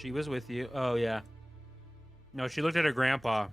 She was with you. Oh, yeah. No, she looked at her grandpa.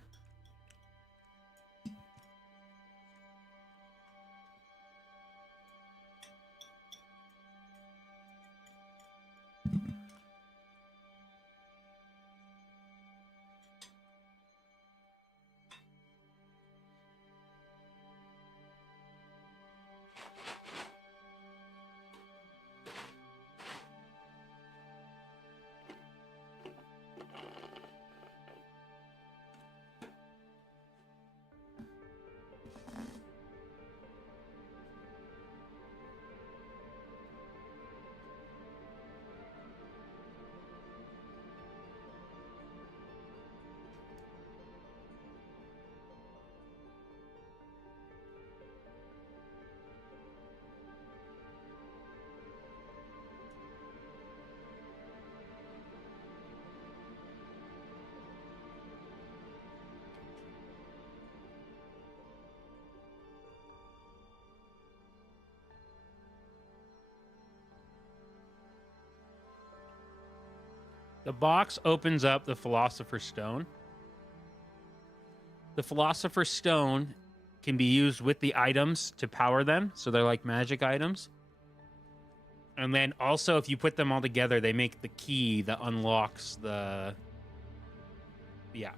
The box opens up the Philosopher's Stone. The Philosopher's Stone can be used with the items to power them, so they're like magic items. And then also, if you put them all together, they make the key that unlocks the... Yeah.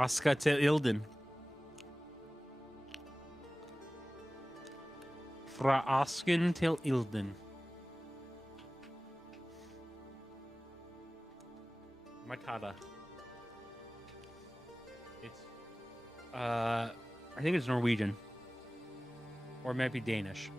Asken till Ilden. Fra Asken till Ilden. Matata. It's I think it's Norwegian. Or it might be Danish.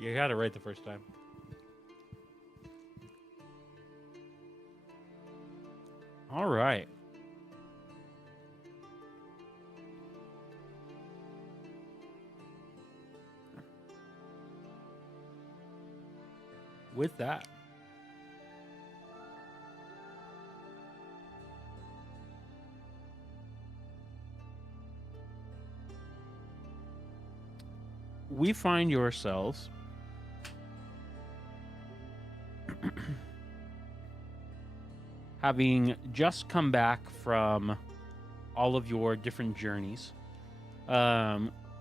You got it right the first time. All right. With that, we find yourselves having just come back from all of your different journeys,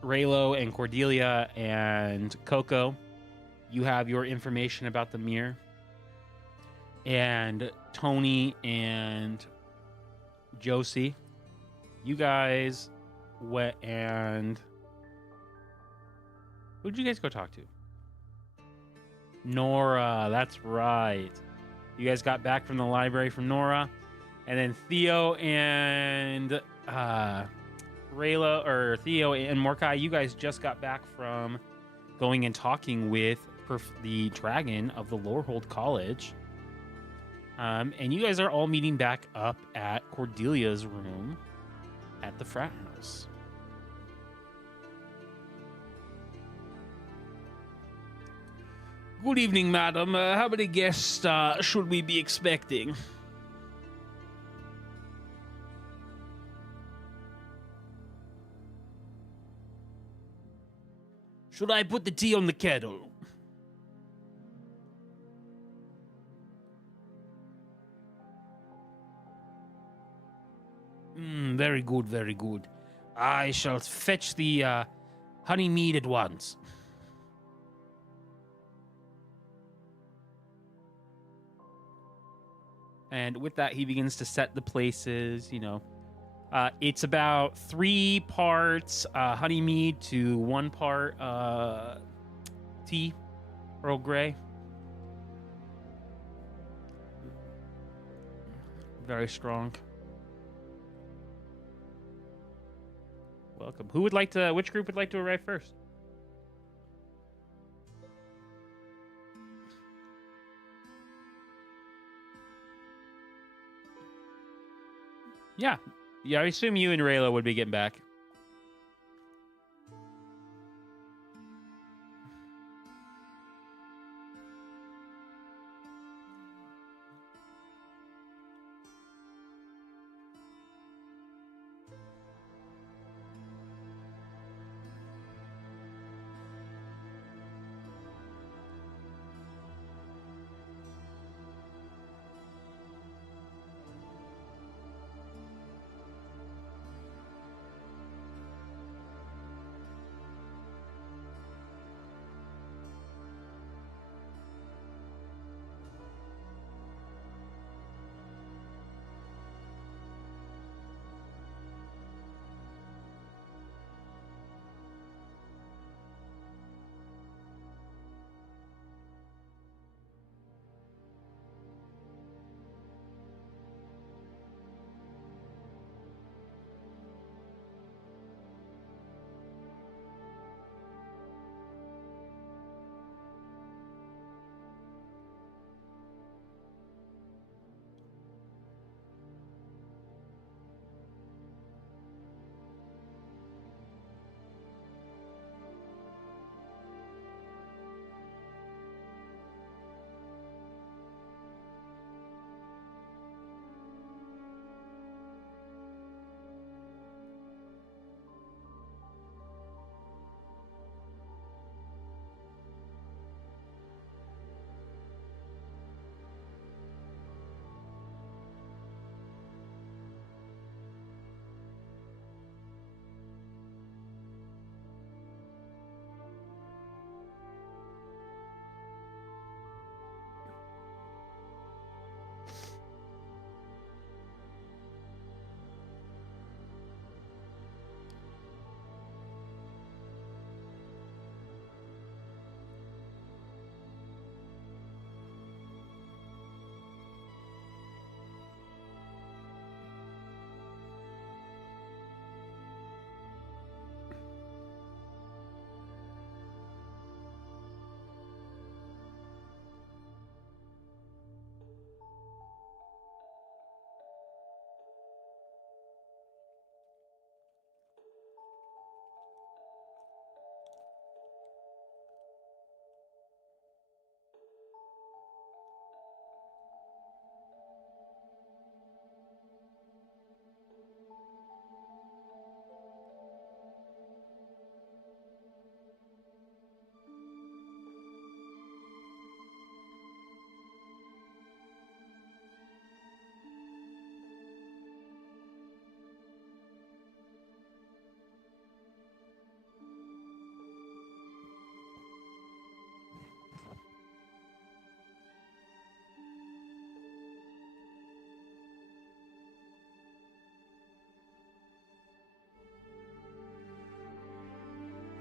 Raylo and Cordelia and Coco, you have your information about the mirror. And Tony and Josie, you guys went and... Who'd you guys go talk to? Nora, that's right. You guys got back from the library from Nora. And then Theo and Theo and Morkai, you guys just got back from going and talking with the dragon of the Lorehold College. And you guys are all meeting back up at Cordelia's room at the frat house. Good evening, madam. How many guests should we be expecting? Should I put the tea on the kettle? Very good, very good. I shall fetch the honey mead at once. And with that, he begins to set the places, you know. It's about 3 parts honey mead to 1 part tea, Earl Grey. Very strong. Welcome. Which group would like to arrive first? Yeah. Yeah, I assume you and Rayla would be getting back.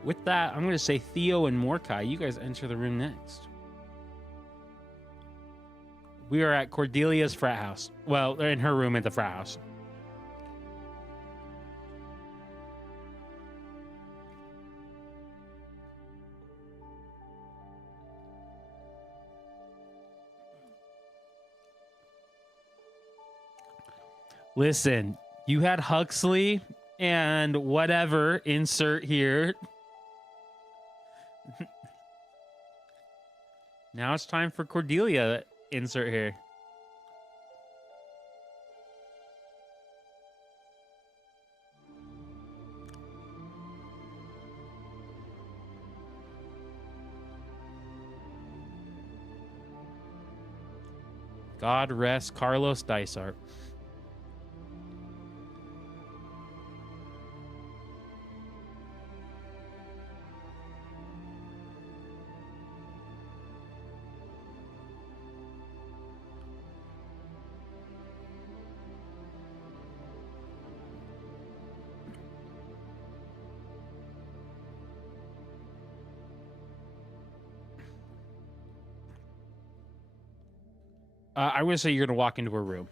With that, I'm going to say Theo and Mordecai, you guys enter the room next. We are at Cordelia's frat house. Well, they're in her room at the frat house. Listen, you had Huxley and whatever, insert here. Now it's time for Cordelia, insert here. God rest Carlos Dysart. I would say you're going to walk into her room.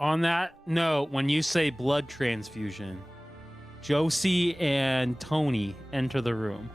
On that note, when you say blood transfusion, Josie and Tony enter the room.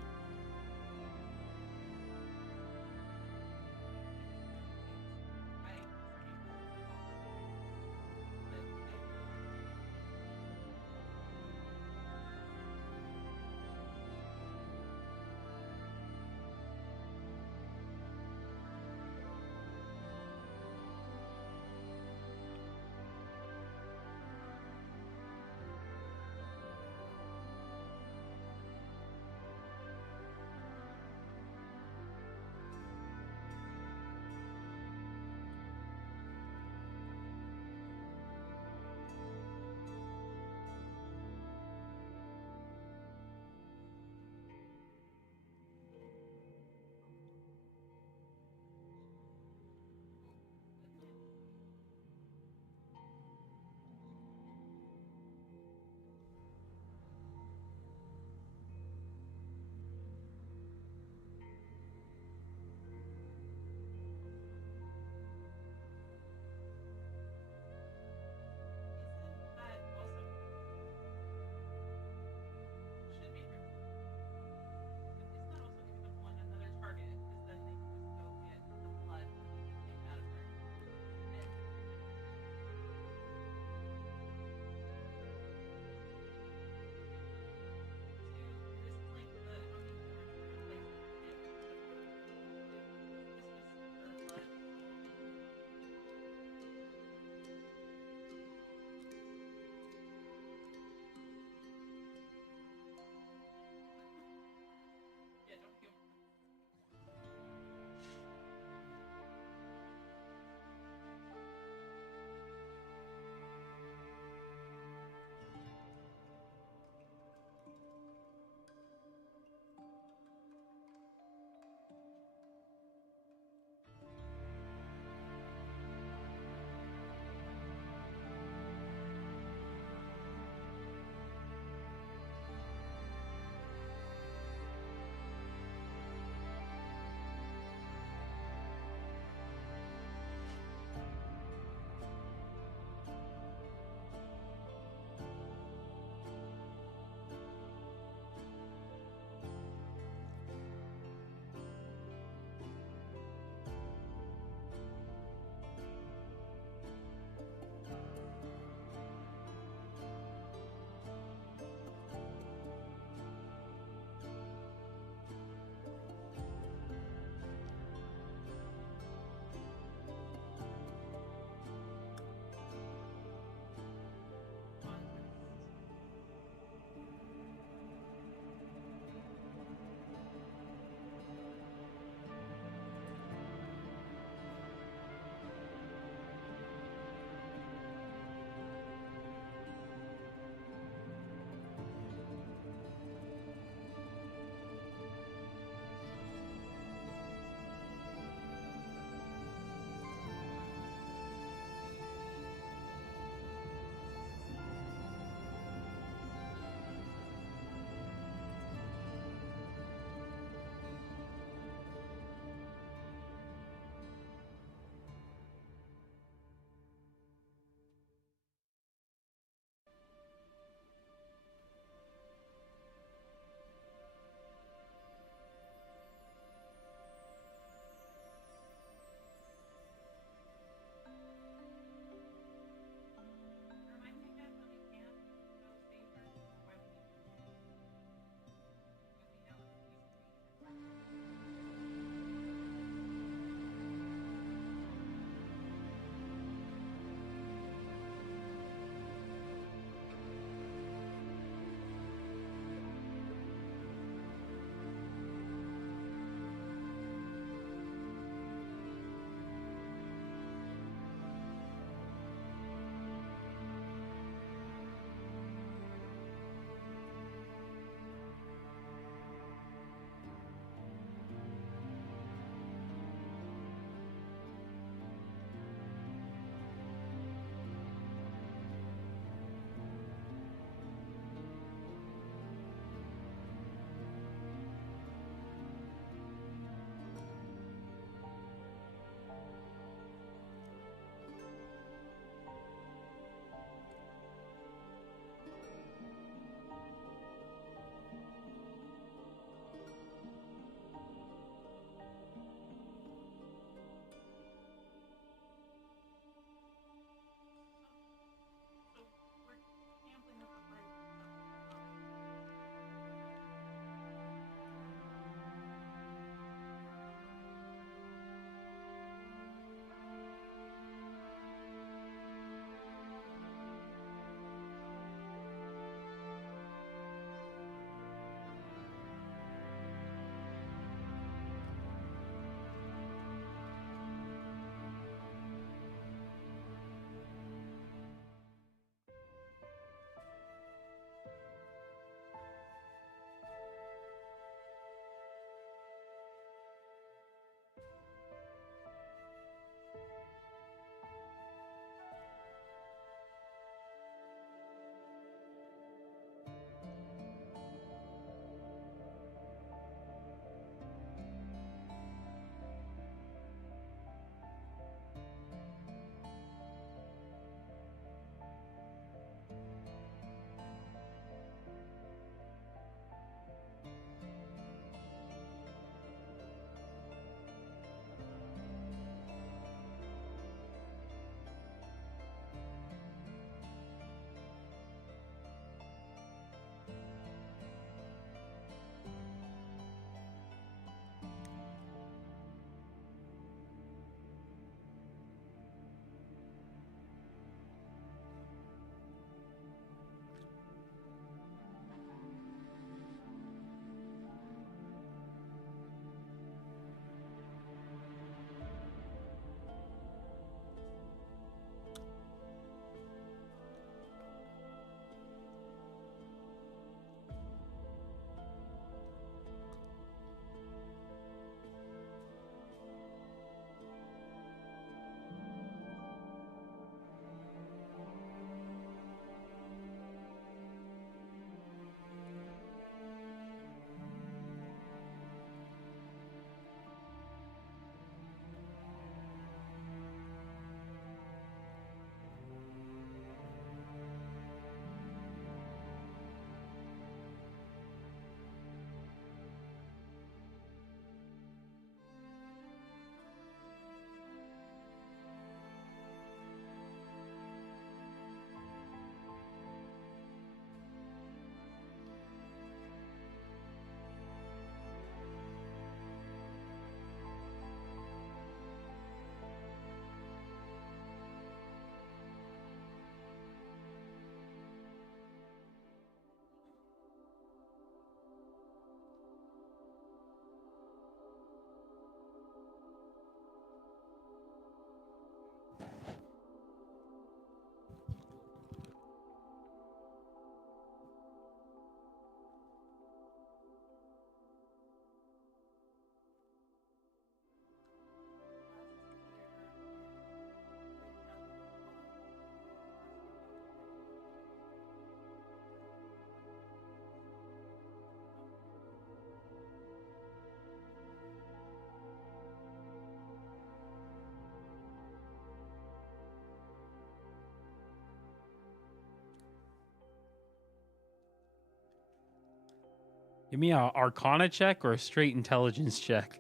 Give me a Arcana check or a straight intelligence check.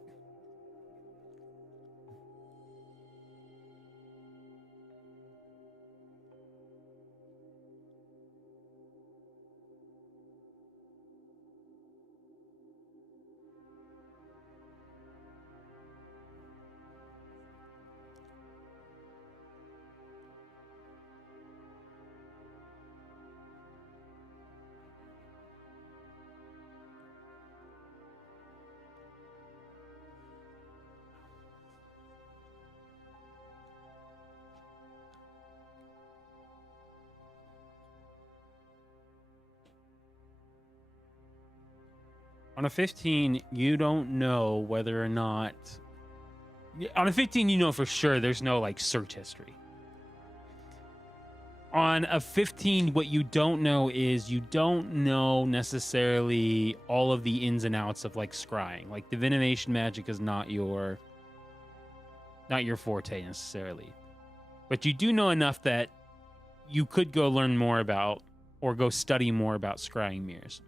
On a 15, you don't know whether or not... On a 15, you know for sure there's no, like, search history. On a 15, what you don't know is you don't know necessarily all of the ins and outs of, like, scrying. Like, divination magic is not your forte necessarily. But you do know enough that you could go learn more about or go study more about scrying mirrors.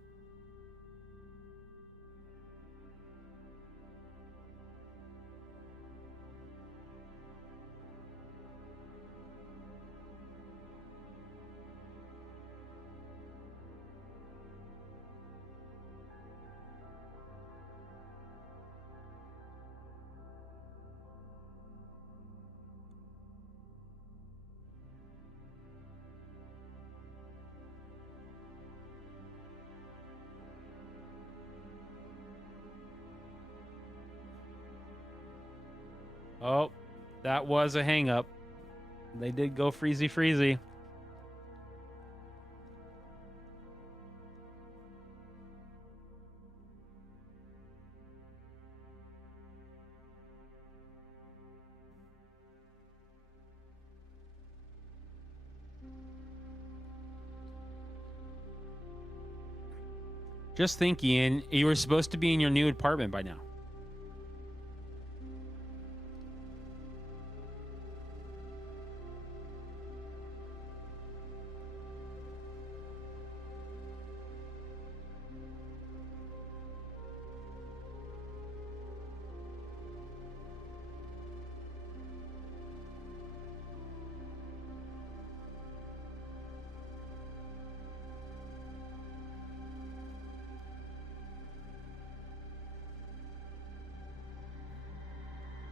Oh, that was a hang-up. They did go freezy. Just think, Ian, you were supposed to be in your new apartment by now.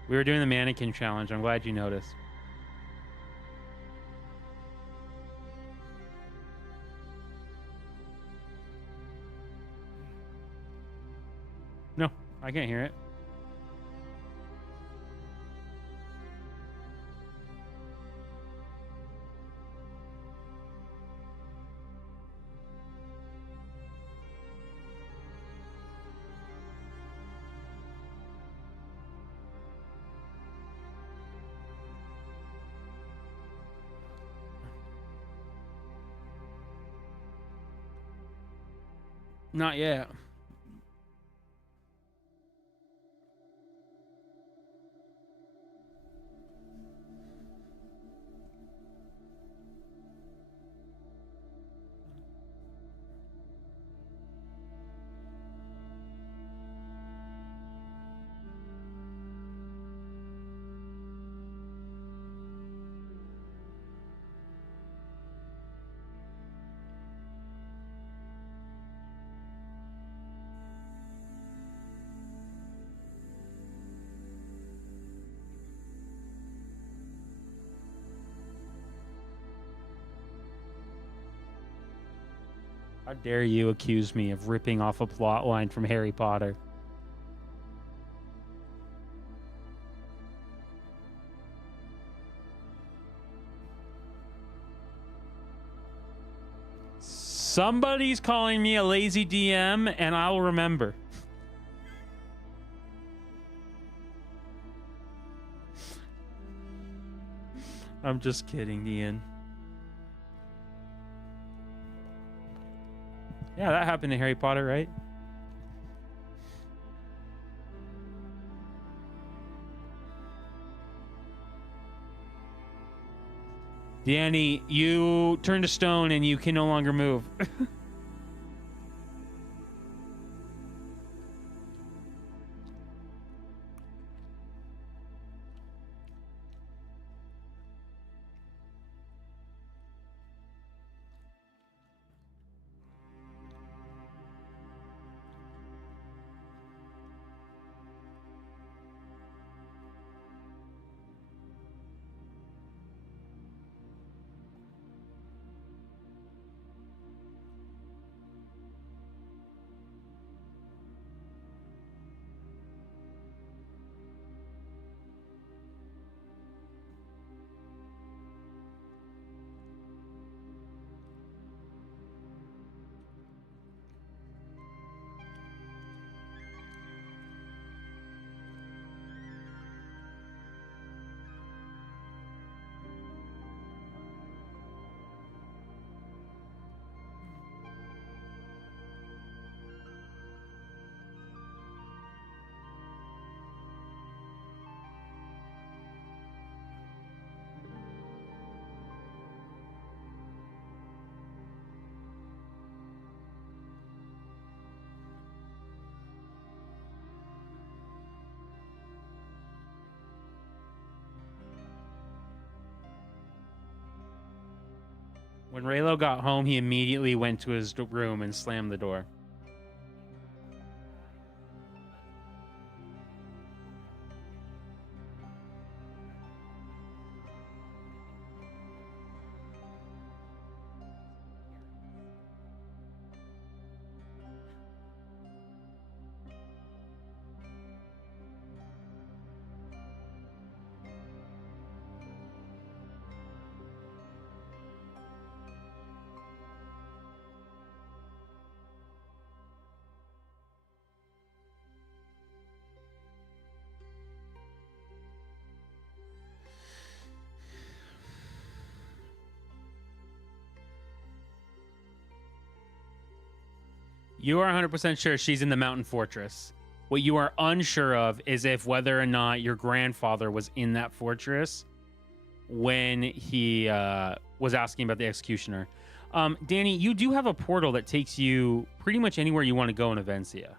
We were doing the mannequin challenge. I'm glad you noticed. No, I can't hear it. Not yet. How dare you accuse me of ripping off a plot line from Harry Potter? Somebody's calling me a lazy DM, and I'll remember. I'm just kidding, Ian. Yeah, that happened to Harry Potter, right? Danny, you turned to stone and you can no longer move. When Raylo got home, he immediately went to his room and slammed the door. You are 100% sure she's in the mountain fortress. What you are unsure of is if whether or not your grandfather was in that fortress when he was asking about the executioner. Danny, you do have a portal that takes you pretty much anywhere you want to go in Avencia.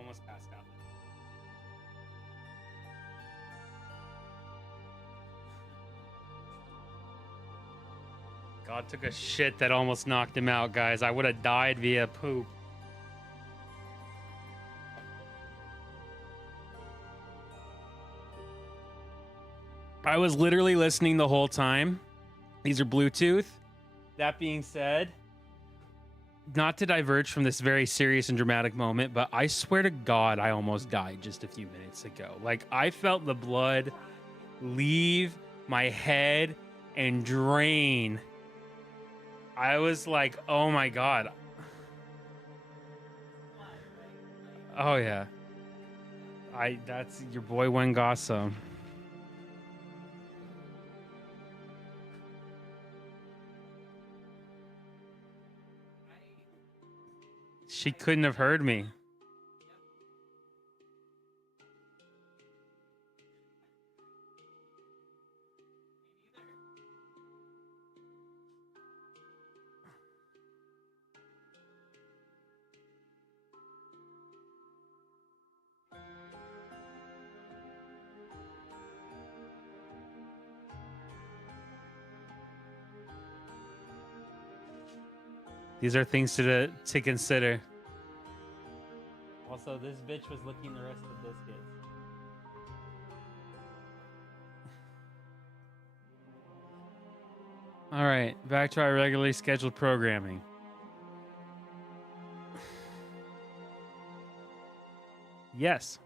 almost passed out. God took a shit that almost knocked him out, guys. I would have died via poop. I was literally listening the whole time. These are Bluetooth. That being said, not to diverge from this very serious and dramatic moment, but I swear to God, I almost died just a few minutes ago. Like, I felt the blood leave my head and drain. I was like, oh my God. Oh yeah. That's your boy Wengasa. She couldn't have heard me. These are things to consider. Also, this bitch was licking the rest of the biscuits. All right, back to our regularly scheduled programming. Yes.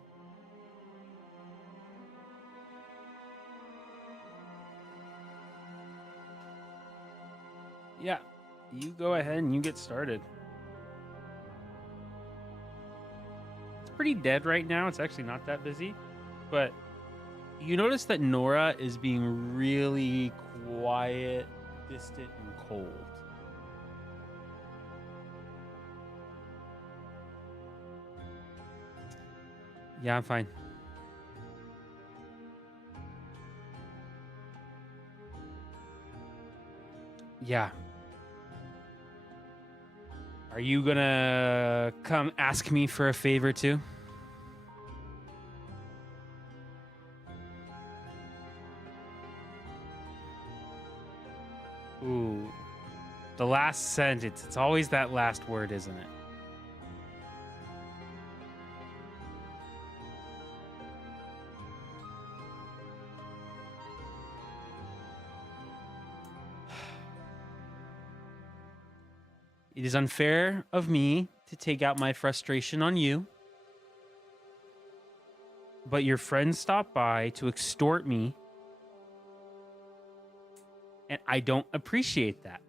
Yeah, you go ahead and you get started. It's pretty dead right now. It's actually not that busy, but you notice that Nora is being really quiet, distant, and cold. Yeah, I'm fine. Yeah. Are you gonna come ask me for a favor too? Ooh. The last sentence. It's always that last word, isn't it? It is unfair of me to take out my frustration on you, but your friends stopped by to extort me, and I don't appreciate that.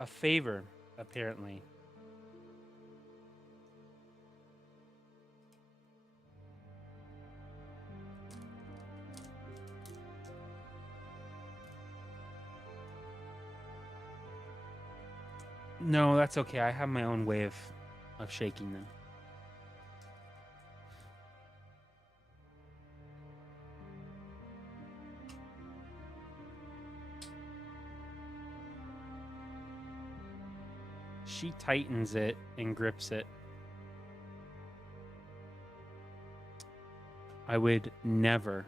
A favor, apparently. No, that's okay. I have my own way of shaking them. She tightens it and grips it. I would never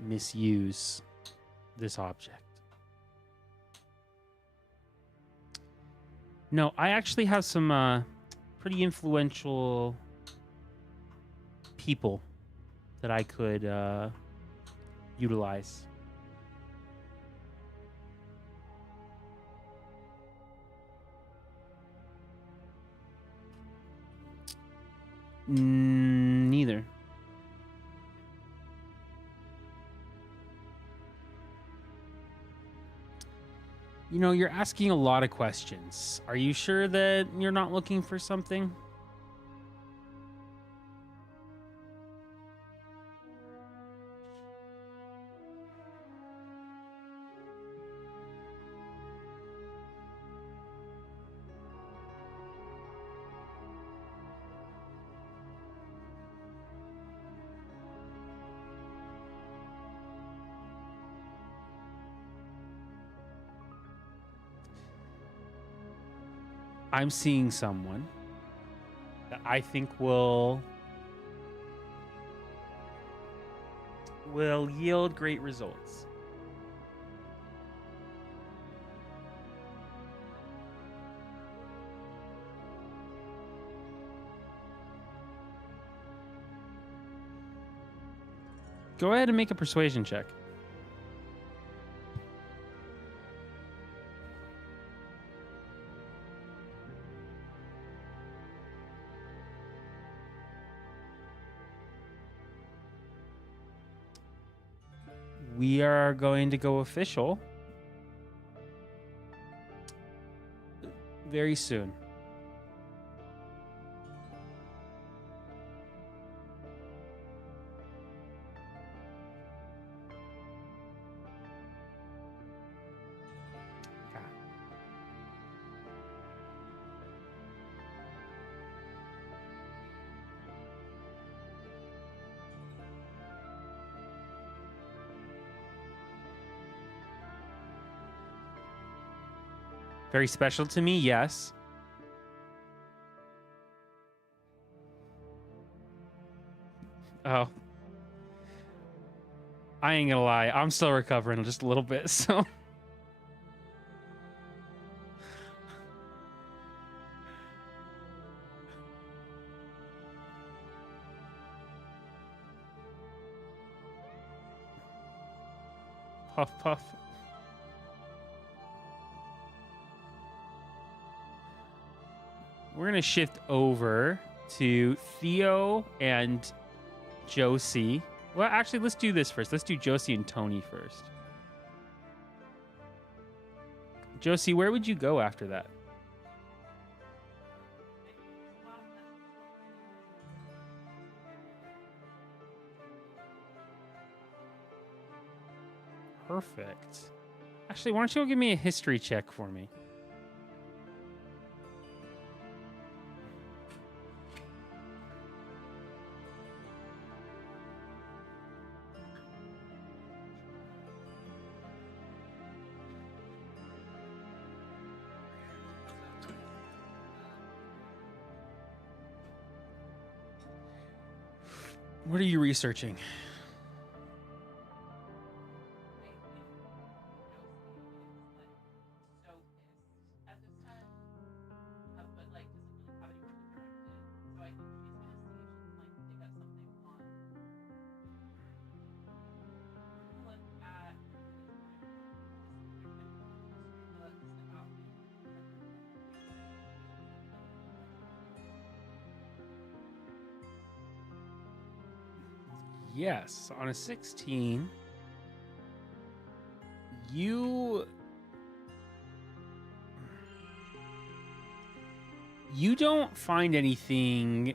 misuse this object. No, I actually have some pretty influential people that I could utilize. Neither. You know, you're asking a lot of questions. Are you sure that you're not looking for something? I'm seeing someone that I think will yield great results. Go ahead and make a persuasion check. We are going to go official very soon. Very special to me, yes. Oh. I ain't gonna lie. I'm still recovering just a little bit, so. Puff, puff. We're going to shift over to Theo and Josie. Well, actually, let's do this first. Let's do Josie and Tony first. Josie, where would you go after that? Perfect. Actually, why don't you give me a history check for me? What are you researching? Yes, on a 16, you don't find anything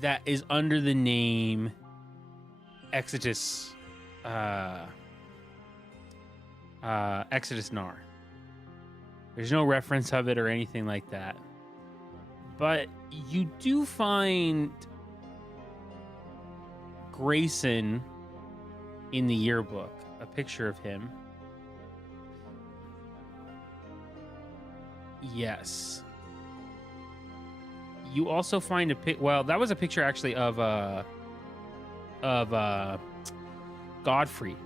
that is under the name Exodus Exodus Nar. There's no reference of it or anything like that. But you do find Grayson in the yearbook, a picture of him. Yes. You also find a well, that was a picture actually of Godfrey.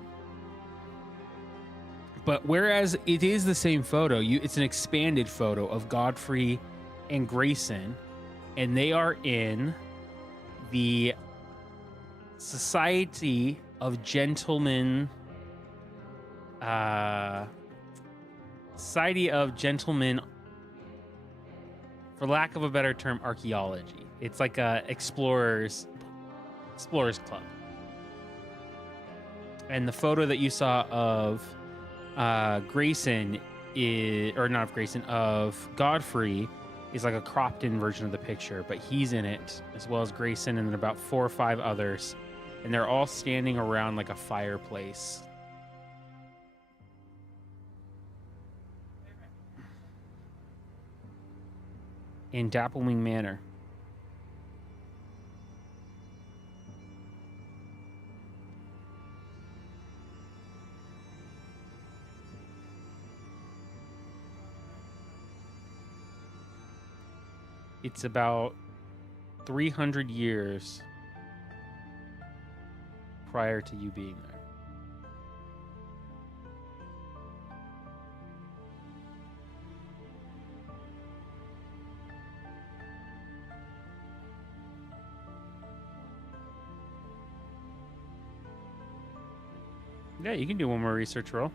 But whereas it is the same photo, it's an expanded photo of Godfrey and Grayson, and they are in the Society of Gentlemen, Society of Gentlemen, for lack of a better term, archaeology. It's like a explorers club. And the photo that you saw of Grayson of Godfrey is like a cropped in version of the picture, but he's in it as well as Grayson and then about 4 or 5 others. And they're all standing around like a fireplace. In Dappelwing Manor. it's about 300 years prior to you being there. Yeah, you can do one more research roll.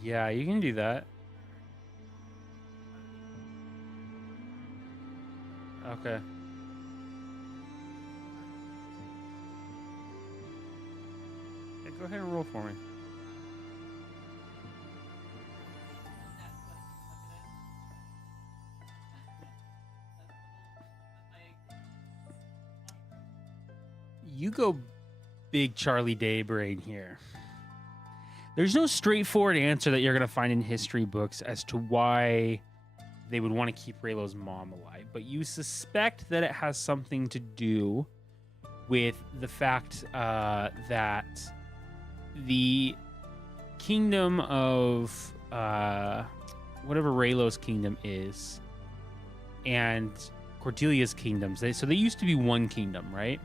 Yeah, you can do that. Okay. Yeah, go ahead and roll for me. You go big Charlie Day brain here. There's no straightforward answer that you're going to find in history books as to why they would want to keep Raylo's mom alive, but you suspect that it has something to do with the fact that the kingdom of whatever Raylo's kingdom is and Cordelia's kingdoms, they used to be one kingdom, right?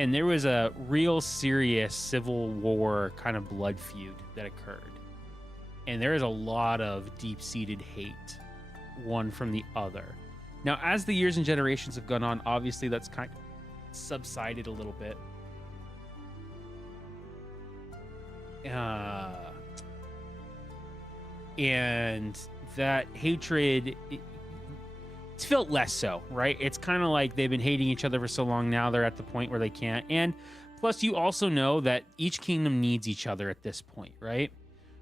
And there was a real serious civil war kind of blood feud that occurred. And there is a lot of deep-seated hate, one from the other. Now, as the years and generations have gone on, obviously that's kind of subsided a little bit. And that hatred... It's felt less so, right? It's kind of like they've been hating each other for so long now they're at the point where they can't. And plus, you also know that each kingdom needs each other at this point, right?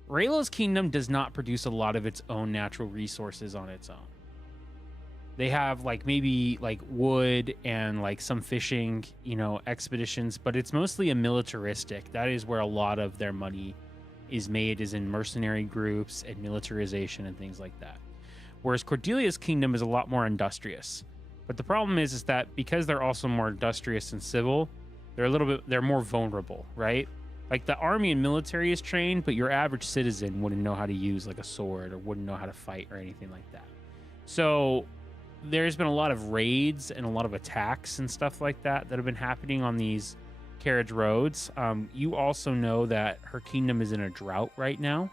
Raylo's kingdom does not produce a lot of its own natural resources on its own. They have like maybe like wood and like some fishing, expeditions, but it's mostly a militaristic. That is where a lot of their money is made, is in mercenary groups and militarization and things like that. Whereas Cordelia's kingdom is a lot more industrious. But the problem is that because they're also more industrious and civil, they're more vulnerable, right? Like the army and military is trained, but your average citizen wouldn't know how to use like a sword or wouldn't know how to fight or anything like that. So there's been a lot of raids and a lot of attacks and stuff like that have been happening on these carriage roads. You also know that her kingdom is in a drought right now,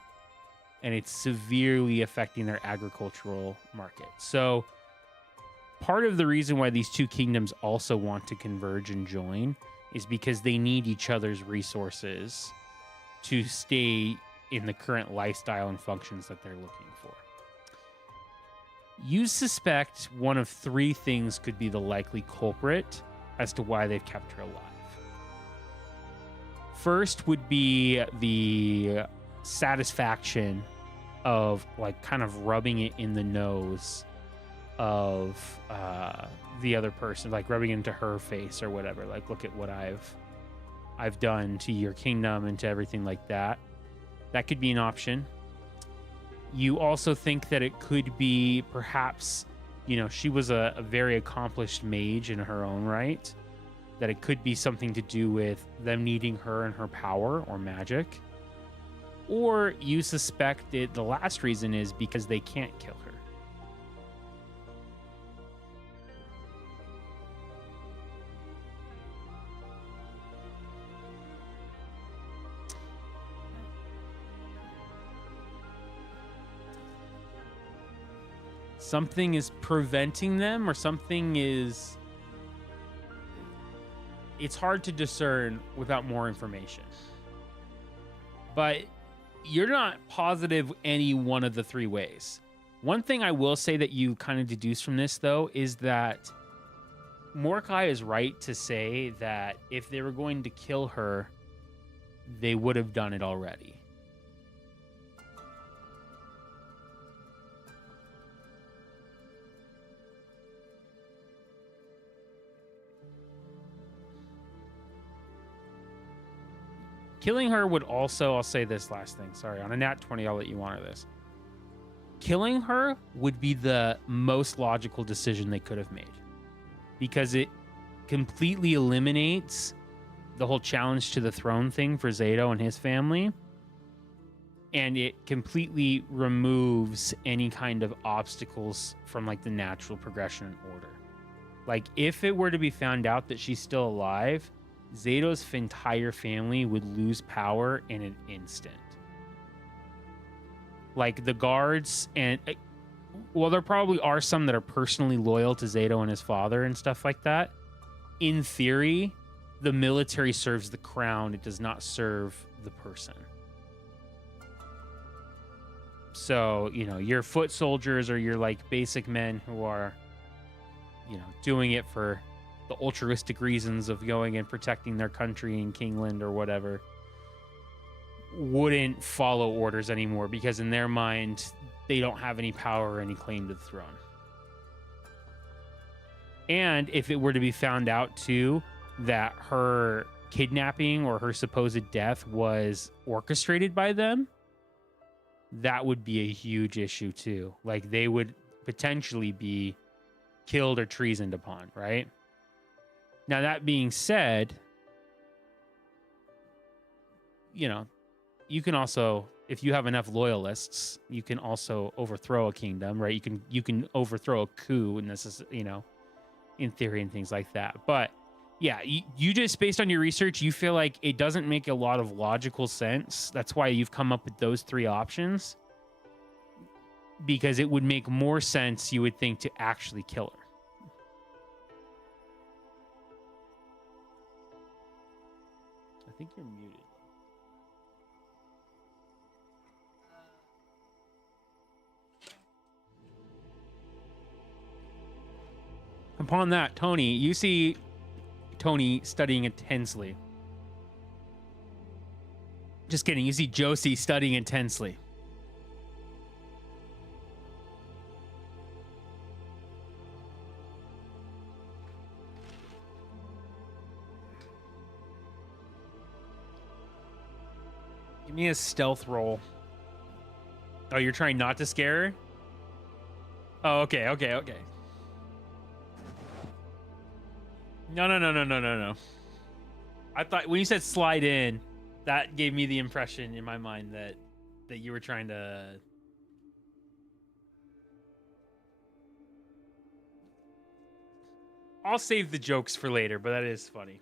and it's severely affecting their agricultural market. So part of the reason why these two kingdoms also want to converge and join is because they need each other's resources to stay in the current lifestyle and functions that they're looking for. You suspect one of three things could be the likely culprit as to why they've kept her alive. First would be the satisfaction of like kind of rubbing it in the nose of the other person, like rubbing it into her face or whatever. Like, look at what I've done to your kingdom and to everything like that. That could be an option. You also think that it could be perhaps, she was a very accomplished mage in her own right, that it could be something to do with them needing her and her power or magic. Or you suspect that the last reason is because they can't kill her. Something is preventing them, or something is... It's hard to discern without more information. But you're not positive any one of the three ways. One thing I will say that you kind of deduce from this, though, is that Mordecai is right to say that if they were going to kill her, they would have done it already. killing her would also, I'll say this last thing, sorry, on a nat 20, I'll let you honor this. Killing her would be the most logical decision they could have made, because it completely eliminates the whole challenge to the throne thing for Zato and his family, and it completely removes any kind of obstacles from like the natural progression and order. Like, if it were to be found out that she's still alive, Zato's entire family would lose power in an instant. Like, the guards, and well, there probably are some that are personally loyal to Zato and his father and stuff like that. In theory, the military serves the crown. It does not serve the person. So, you know, your foot soldiers or your like basic men who are, you know, doing it for the altruistic reasons of going and protecting their country in Kingland or whatever, wouldn't follow orders anymore, because in their mind, they don't have any power or any claim to the throne. And if it were to be found out too that her kidnapping or her supposed death was orchestrated by them, that would be a huge issue too. Like, they would potentially be killed or treasoned upon, right? Now, that being said, you know, you can also, if you have enough loyalists, you can also overthrow a kingdom, right? You can overthrow a coup, and this is, you know, in theory and things like that. But yeah, you just, based on your research, you feel like it doesn't make a lot of logical sense. That's why you've come up with those three options, because it would make more sense, you would think, to actually kill her. I think you're muted. Upon that, Tony, you see Tony studying intensely. Just kidding. You see Josie studying intensely. Give me a stealth roll. Oh, you're trying not to scare her? Oh, okay. No. I thought when you said slide in, that gave me the impression in my mind that you were trying to... I'll save the jokes for later, but that is funny.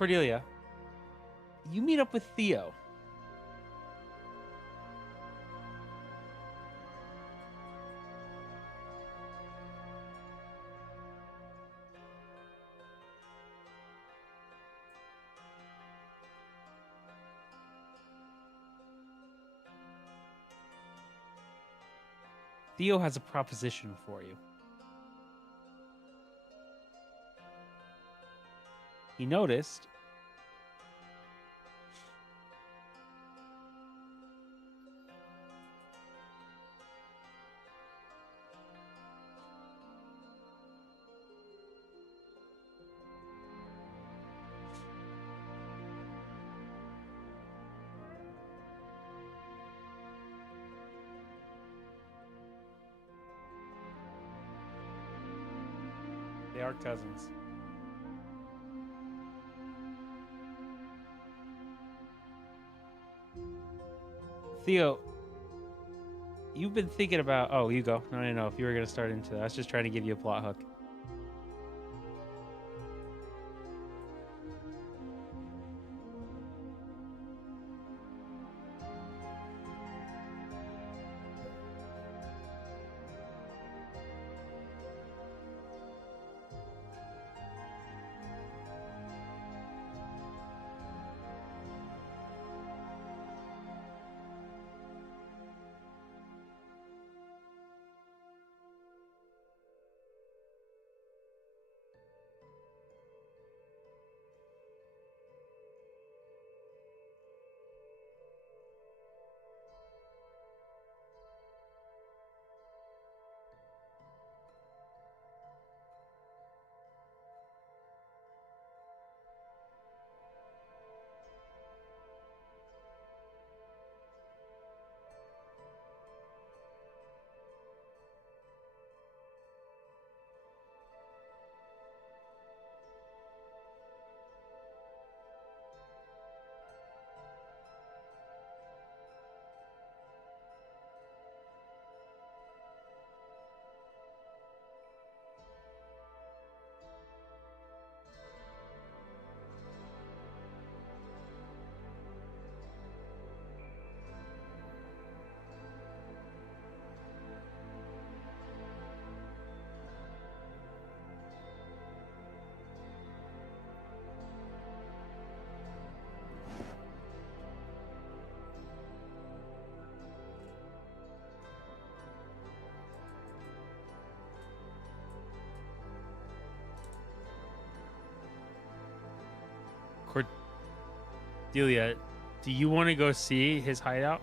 Cordelia, you meet up with Theo. Theo has a proposition for you. He noticed they are cousins. Theo, you've been thinking about... Oh, you go. No. If you were going to start into that, I was just trying to give you a plot hook. Cordelia, do you want to go see his hideout?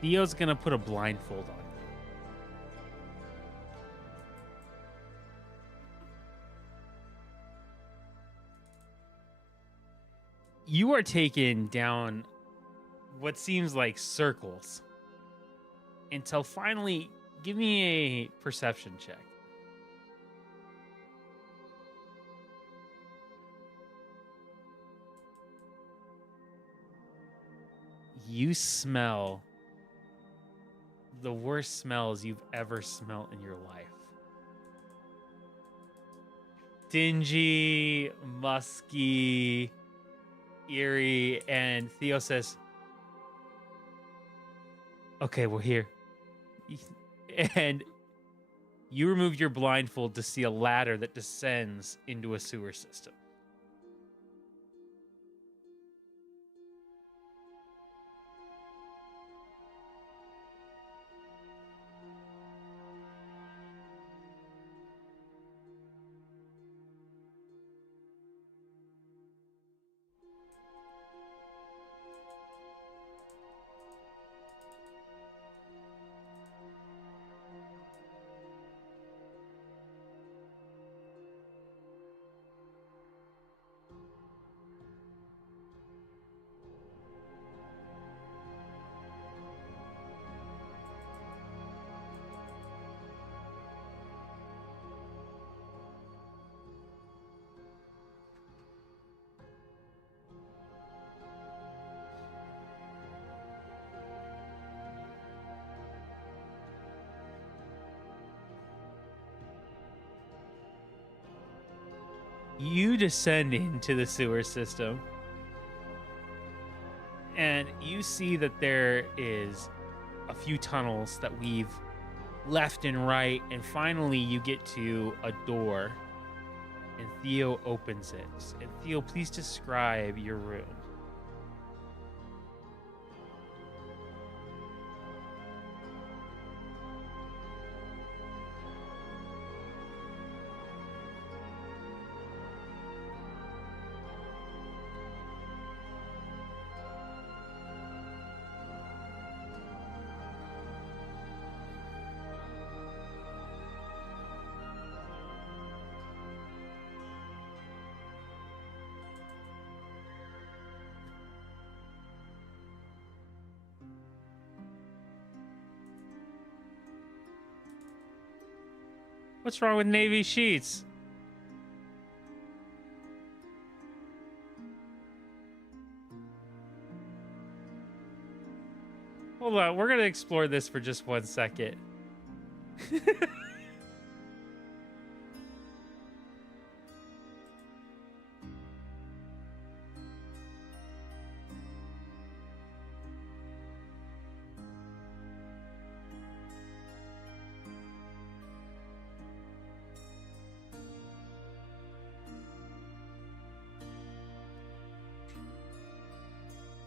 Theo's going to put a blindfold on you. You are taken down what seems like circles until finally, give me a perception check. You smell the worst smells you've ever smelled in your life. Dingy, musky, eerie, and Theo says, okay, we're here. And you remove your blindfold to see a ladder that descends into a sewer system. You descend into the sewer system, and you see that there is a few tunnels that weave left and right, and finally you get to a door, and Theo opens it. And Theo, please describe your room. What's wrong with navy sheets? Hold on, we're gonna explore this for just 1 second.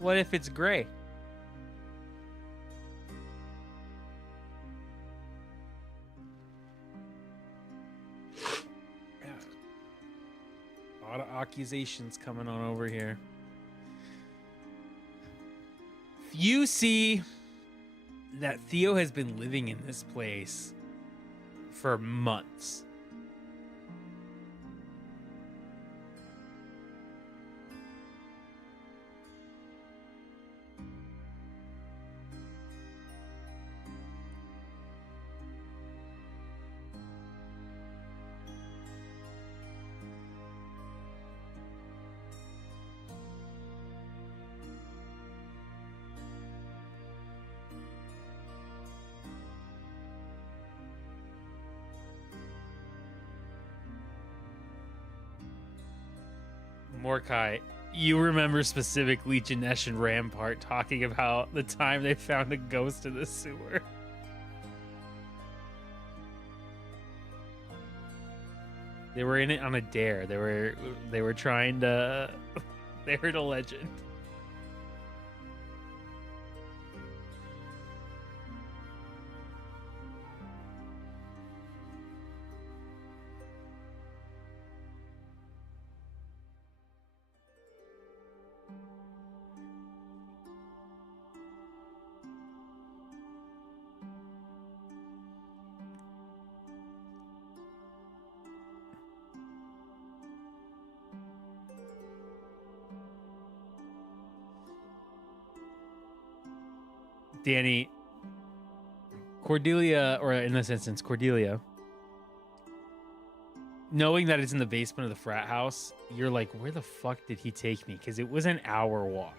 What if it's gray? A lot of accusations coming on over here. You see that Theo has been living in this place for months. Mordecai, you remember specifically Janesh and Rampart talking about the time they found a ghost in the sewer. They were in it on a dare. They were trying to they heard a legend. Danny, Cordelia, or in this instance, Cordelia, knowing that it's in the basement of the frat house, you're like, where the fuck did he take me? Because it was an hour walk.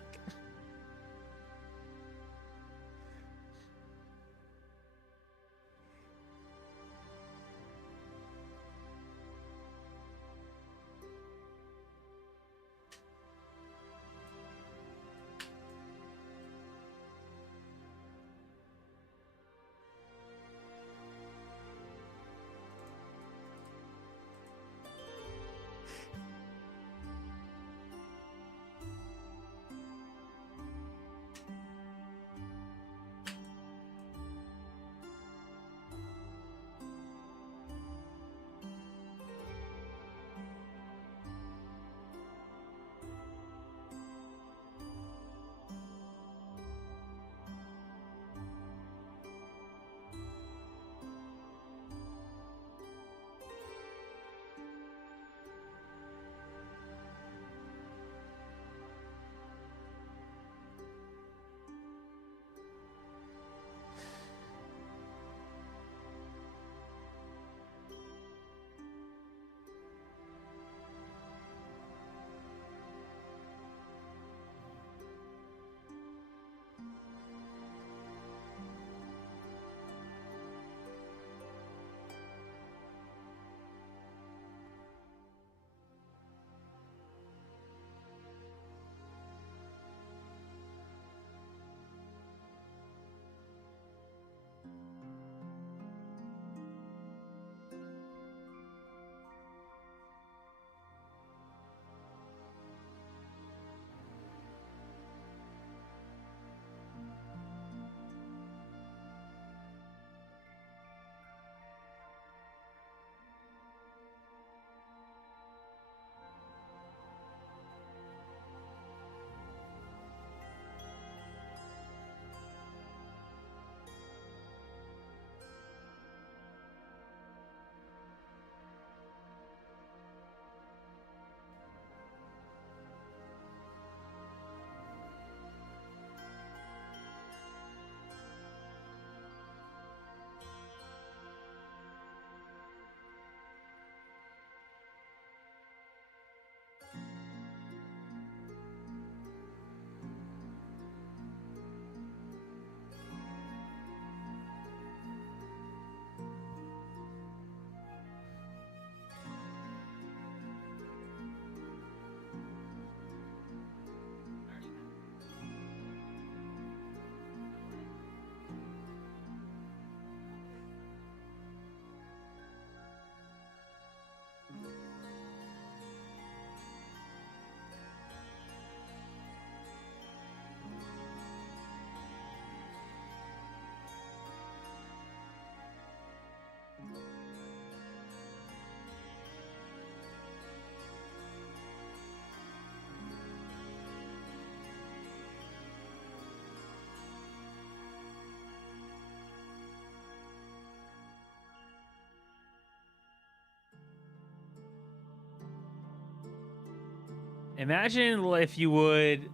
Imagine if you would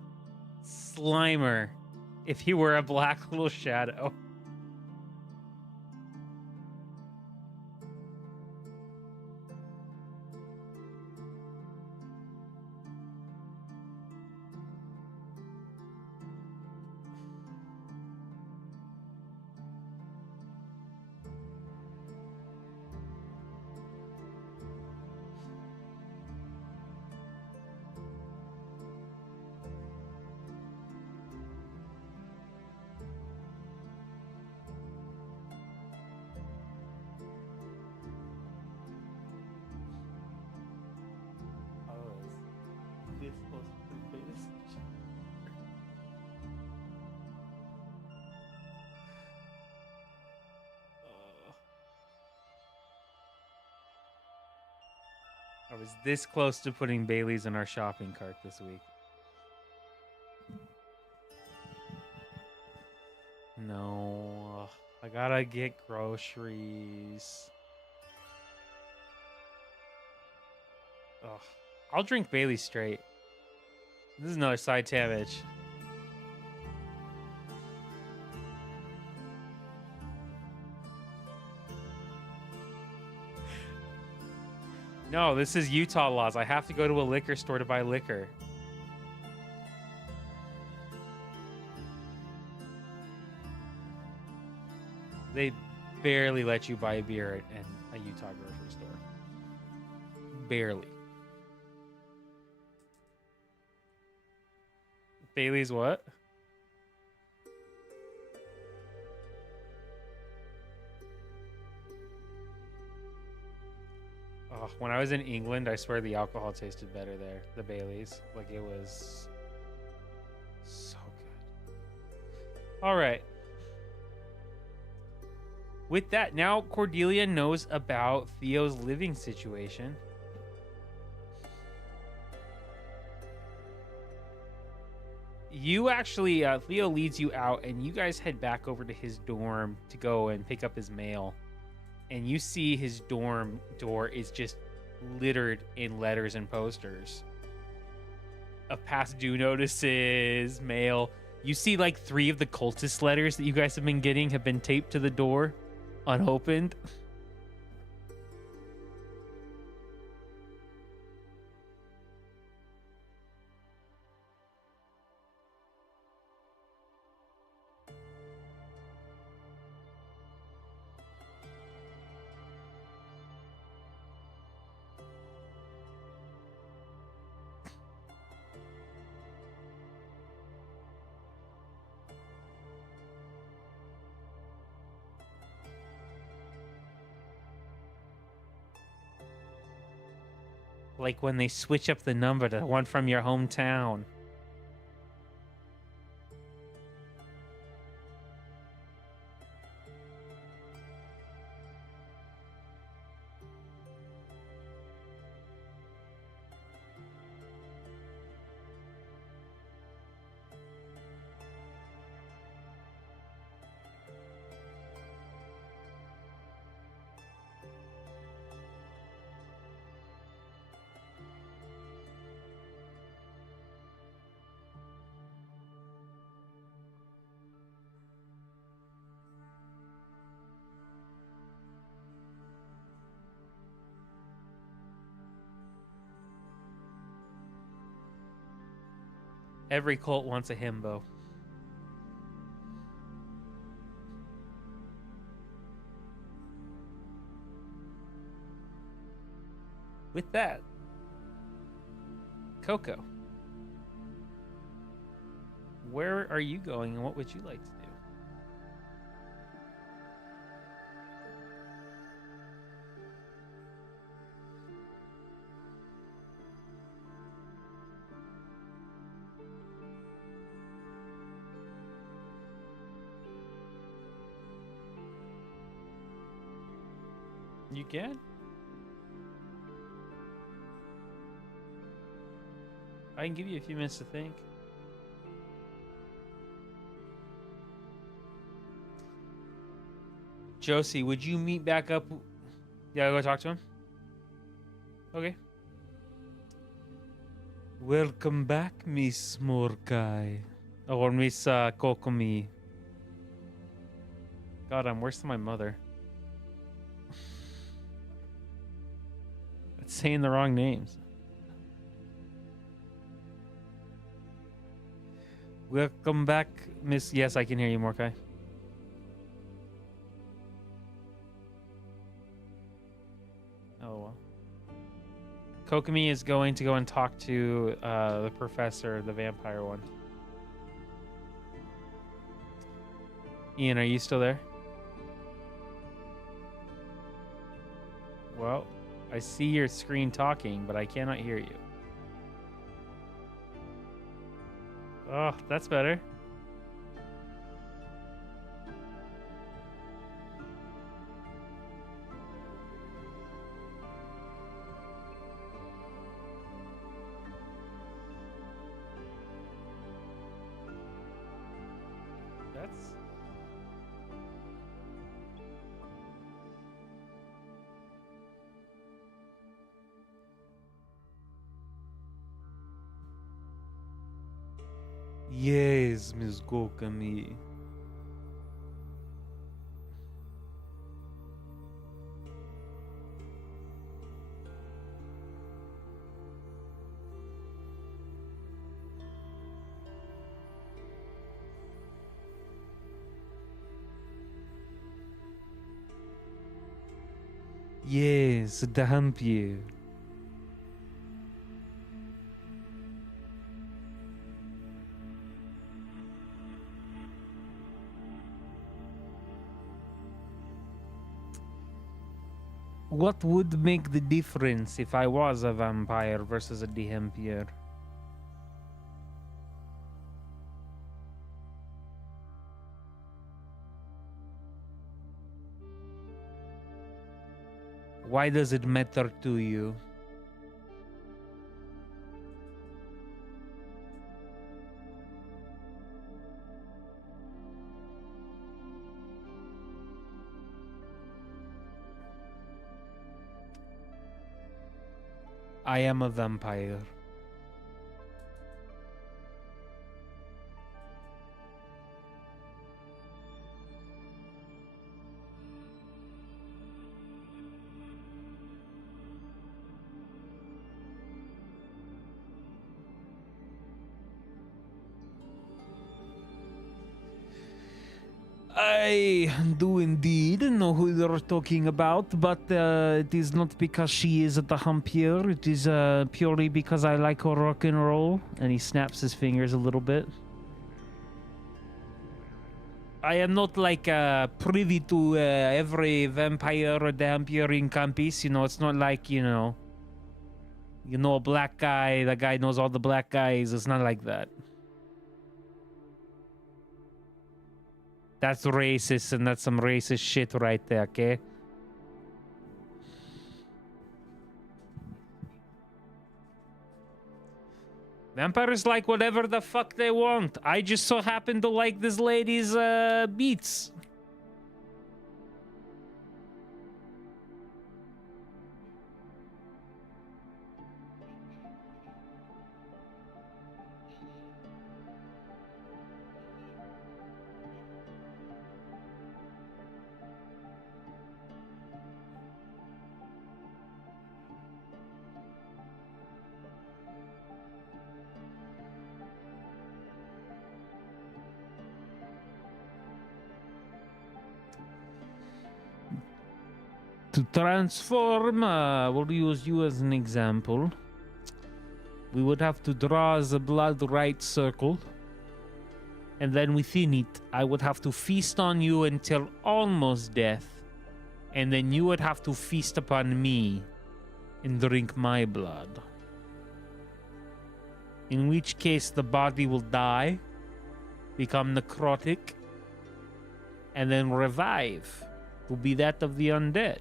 Slimer if he were a black little shadow. I was this close to putting Bailey's in our shopping cart this week. No, I gotta get groceries. Ugh. I'll drink Bailey straight. This is another side damage. No, this is Utah laws. I have to go to a liquor store to buy liquor. They barely let you buy a beer at a Utah grocery store. Barely. Bailey's what? Oh, when I was in England, I swear the alcohol tasted better there. The Bailey's. Like, it was so good. All right. With that, now Cordelia knows about Theo's living situation. You actually, Theo leads you out, and you guys head back over to his dorm to go and pick up his mail. And you see his dorm door is just littered in letters and posters of past due notices, mail. You see like 3 of the cultist letters that you guys have been getting have been taped to the door, unopened. Like when they switch up the number to one from your hometown. Every cult wants a himbo. With that, Coco, where are you going and what would you like to do? You can? I can give you a few minutes to think. Josie, would you meet back up? Yeah, go talk to him. Okay. Welcome back, Miss Morkai. Or Miss Kokomi. God, I'm worse than my mother. It's saying the wrong names. Welcome back, Miss. Yes, I can hear you, Morkai. Oh, well. Kokomi is going to go and talk to the professor, the vampire one. Ian, are you still there? Well, I see your screen talking, but I cannot hear you. Oh, that's better. That's... Yes, Miss Kokomi. Yes, damn you. What would make the difference if I was a vampire versus a Dehampier? Why does it matter to you? I am a vampire. I do indeed know who you're talking about, but it is not because she is at the hump here. It is purely because I like rock and roll. And he snaps his fingers a little bit. I am not like privy to every vampire or vampire in campus. You know, it's not like, you know, a black guy. The guy knows all the black guys. It's not like that. That's racist, and that's some racist shit right there, okay? Vampires like whatever the fuck they want. I just so happen to like this lady's beats. To transform, we'll use you as an example. We would have to draw the blood right circle. And then within it, I would have to feast on you until almost death. And then you would have to feast upon me and drink my blood. In which case, the body will die, become necrotic, and then revive to be that of the undead.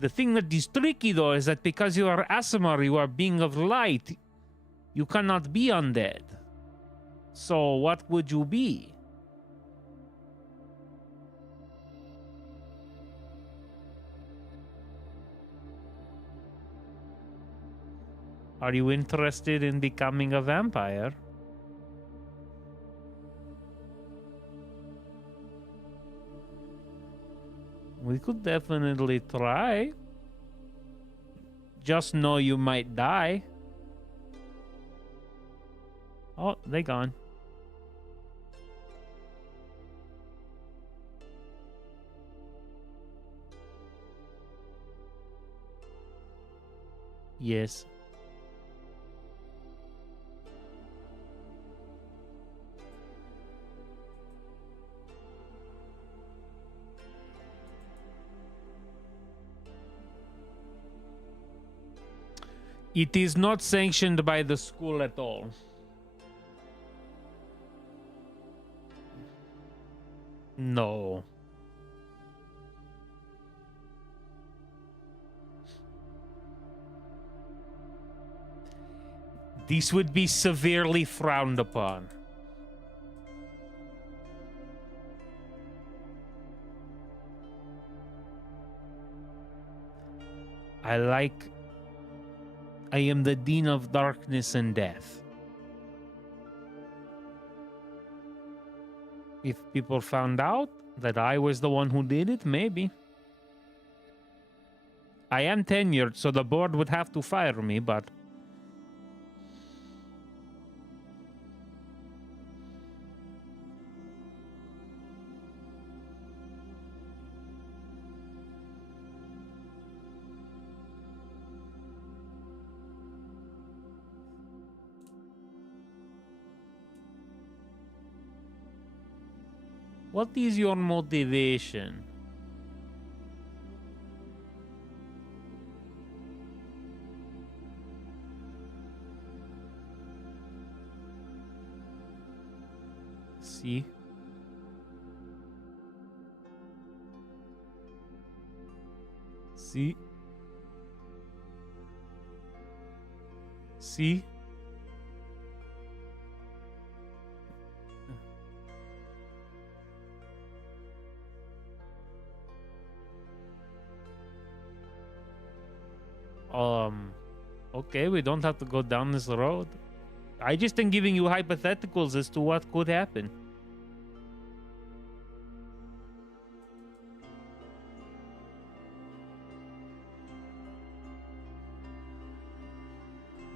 The thing that is tricky, though, is that because you are Aasimar, you are being of light, you cannot be undead. So what would you be? Are you interested in becoming a vampire? We could definitely try. Just know you might die. Oh, they gone. Yes. It is not sanctioned by the school at all. No. These would be severely frowned upon. I am the Dean of Darkness and Death. If people found out that I was the one who did it, maybe. I am tenured, so the board would have to fire me, but... What is your motivation? See? See? See? Okay, we don't have to go down this road. I just am giving you hypotheticals as to what could happen.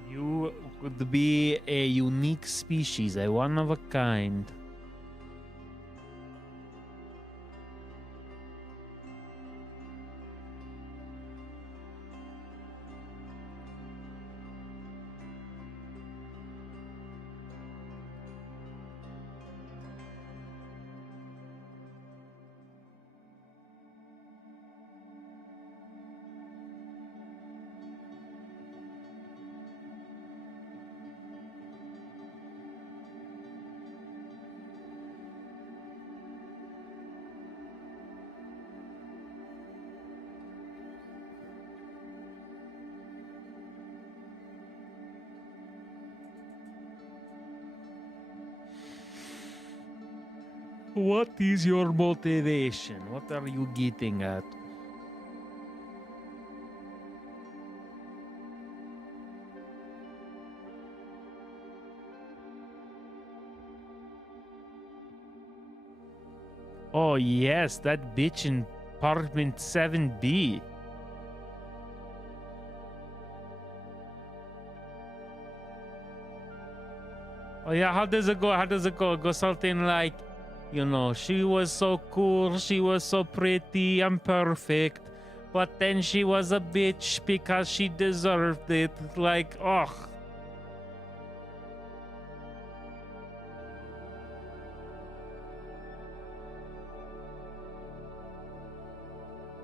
You could be a unique species, a one of a kind. What is your motivation? What are you getting at? Oh yes, that bitch in apartment 7B. Oh yeah, how does it go? How does it go? Go something like, you know, she was so cool, she was so pretty and perfect, but then she was a bitch because she deserved it. Like, ugh.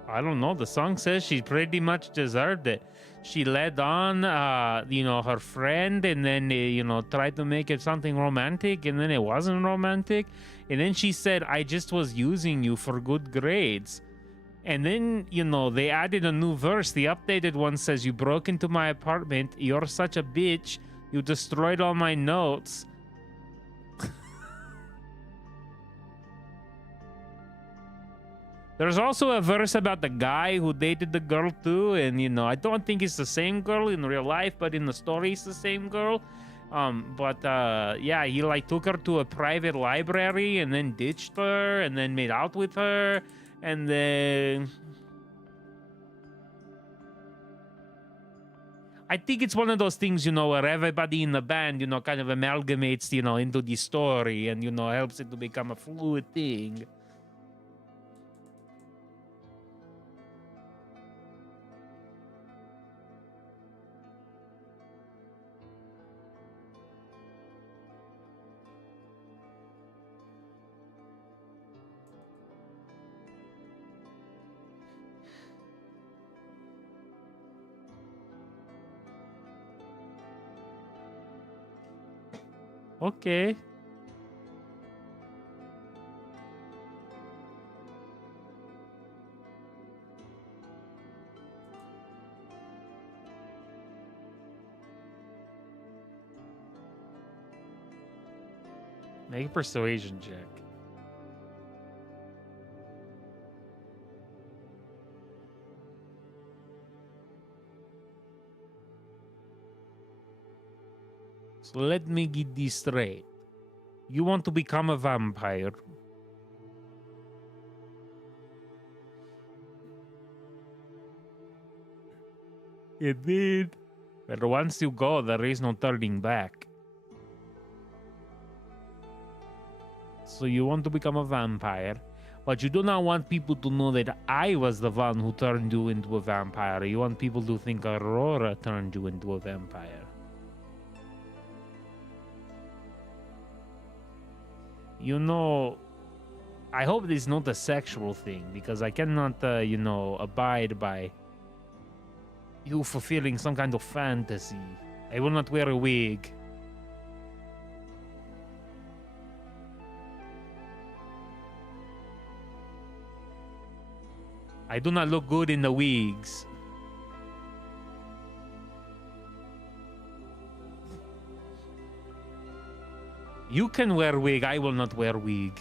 I don't know. The song says she pretty much deserved it. She led on, you know, her friend, and then, you know, tried to make it something romantic, and then it wasn't romantic. And then she said, I just was using you for good grades. And then, you know, they added a new verse. The updated one says, you broke into my apartment. You're such a bitch. You destroyed all my notes. There's also a verse about the guy who dated the girl too, and you know, I don't think it's the same girl in real life, but in the story it's the same girl. Yeah, he like took her to a private library and then ditched her and then made out with her, and then I think it's one of those things, you know, where everybody in the band, you know, kind of amalgamates, you know, into the story and, you know, helps it to become a fluid thing. Okay. Make a persuasion check. So let me get this straight. You want to become a vampire. Indeed. But once you go, there is no turning back. So you want to become a vampire, but you do not want people to know that I was the one who turned you into a vampire. You want people to think Aurora turned you into a vampire. You know, I hope this is not a sexual thing, because I cannot, you know, abide by you fulfilling some kind of fantasy. I will not wear a wig. I do not look good in the wigs. You can wear wig, I will not wear wig.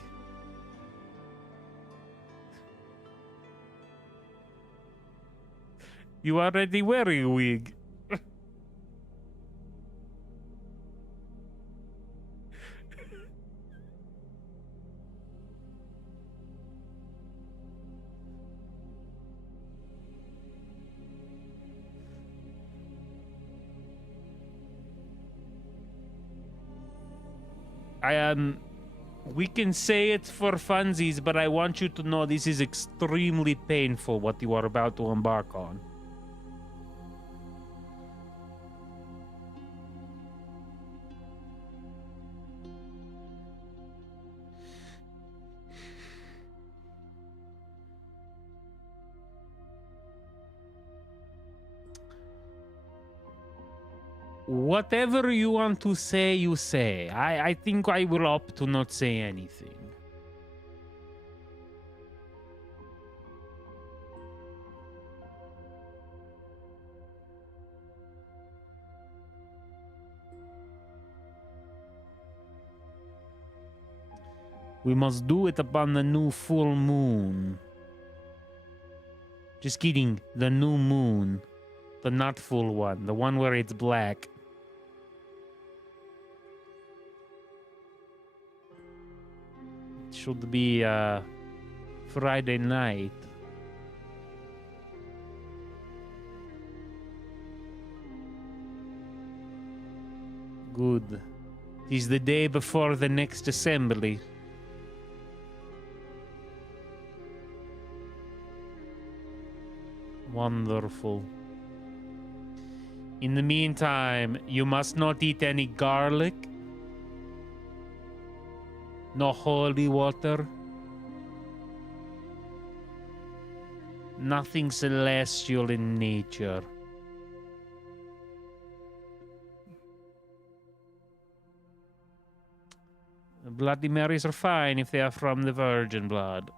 You already wearing a wig. We can say it for funsies, but I want you to know this is extremely painful, what you are about to embark on. Whatever you want to say, you say. I think I will opt to not say anything. We must do it upon the new full moon. Just kidding. The new moon. The not full one. The one where it's black. It should be Friday night. Good. It is the day before the next assembly. Wonderful. In the meantime, you must not eat any garlic. No holy water. Nothing celestial in nature. The Bloody Marys are fine if they are from the virgin blood.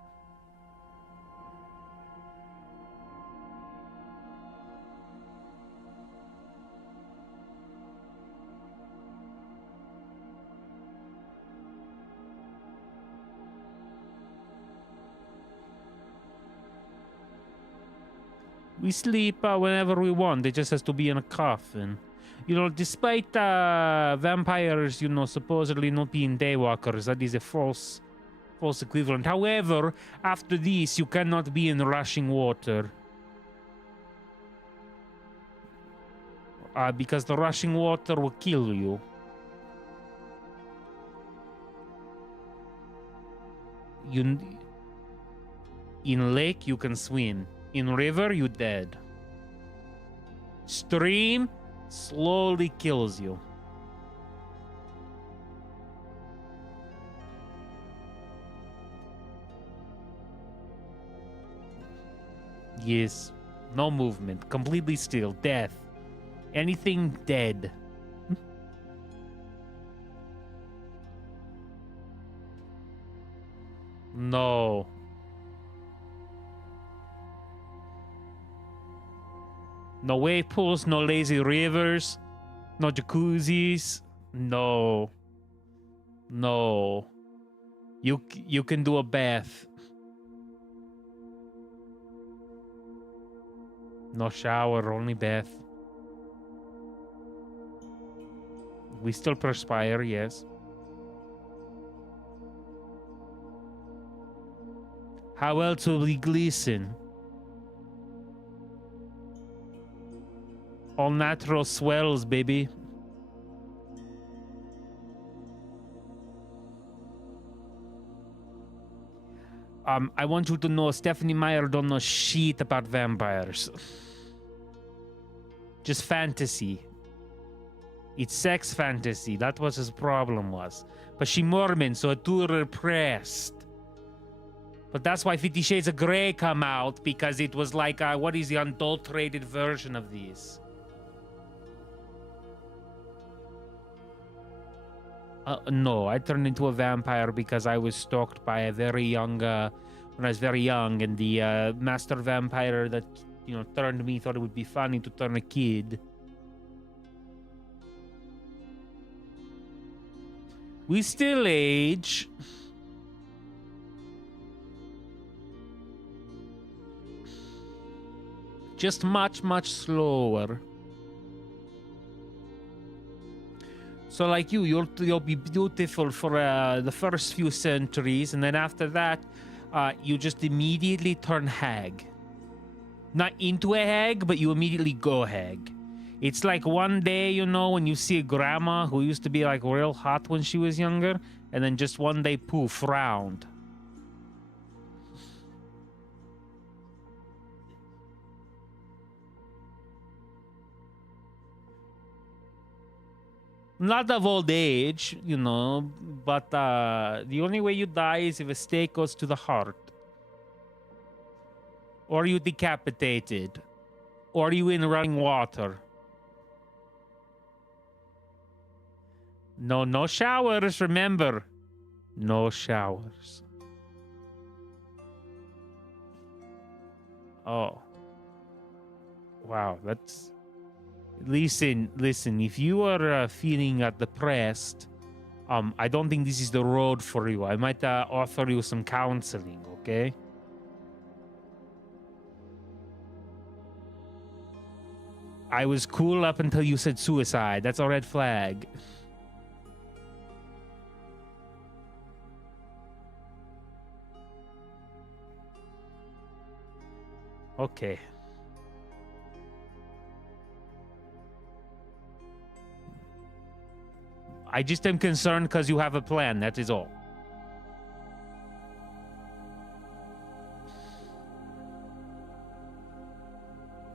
We sleep whenever we want. It just has to be in a coffin. You know, despite vampires, you know, supposedly not being daywalkers, that is a false equivalent. However, after this, you cannot be in rushing water. Because the rushing water will kill you. In lake, you can swim. In river, you dead. Stream slowly kills you. Yes. No movement. Completely still. Death. Anything dead. No. No wave pools, no lazy rivers, no jacuzzis. No. No. You can do a bath. No shower, only bath. We still perspire, yes. How else will we glisten? All natural swells, baby. I want you to know Stephanie Meyer don't know shit about vampires. Just fantasy. It's sex fantasy. That was his problem was. But she Mormon, so too repressed. But that's why 50 Shades of Grey come out, because it was like, what is the unadulterated version of these? No, I turned into a vampire because I was stalked by a very young, when I was very young, and the master vampire that, you know, turned me thought it would be funny to turn a kid. We still age. Just much, much slower. So like you'll be beautiful for the first few centuries, and then after that, you just immediately turn hag. Not into a hag, but you immediately go hag. It's like one day, you know, when you see a grandma who used to be like real hot when she was younger, and then just one day, poof, round. Not of old age, you know, but the only way you die is if a stake goes to the heart. Or you decapitated. Or you in running water. No showers, remember. No showers. Oh. Wow, that's... Listen, if you are feeling depressed, I don't think this is the road for you. I might offer you some counseling, okay? I was cool up until you said suicide. That's a red flag. Okay. I just am concerned because you have a plan, that is all.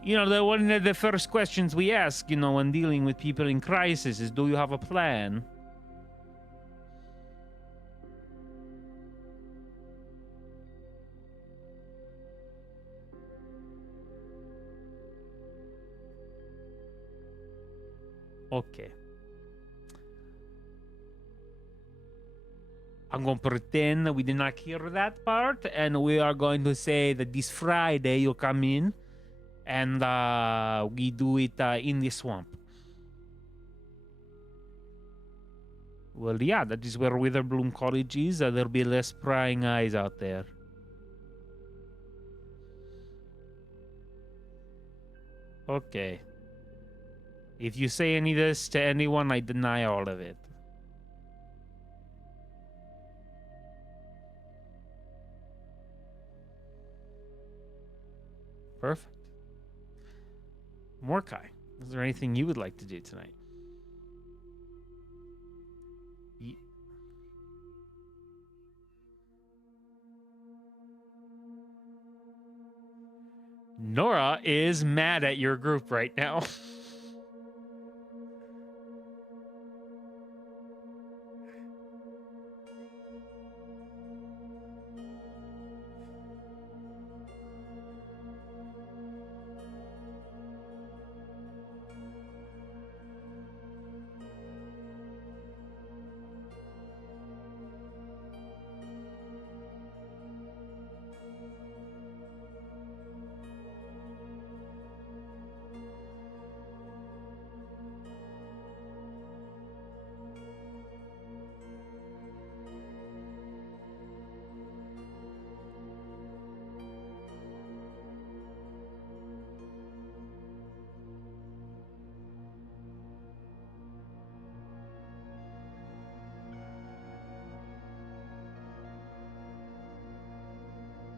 You know, one of the first questions we ask, you know, when dealing with people in crisis is, do you have a plan? Okay. I'm going to pretend we did not hear that part, and we are going to say that this Friday you come in, and we do it in the swamp. Well, yeah, that is where Witherbloom College is. There'll be less prying eyes out there. Okay. If you say any of this to anyone, I deny all of it. Perfect. Mordecai, is there anything you would like to do tonight? Nora is mad at your group right now.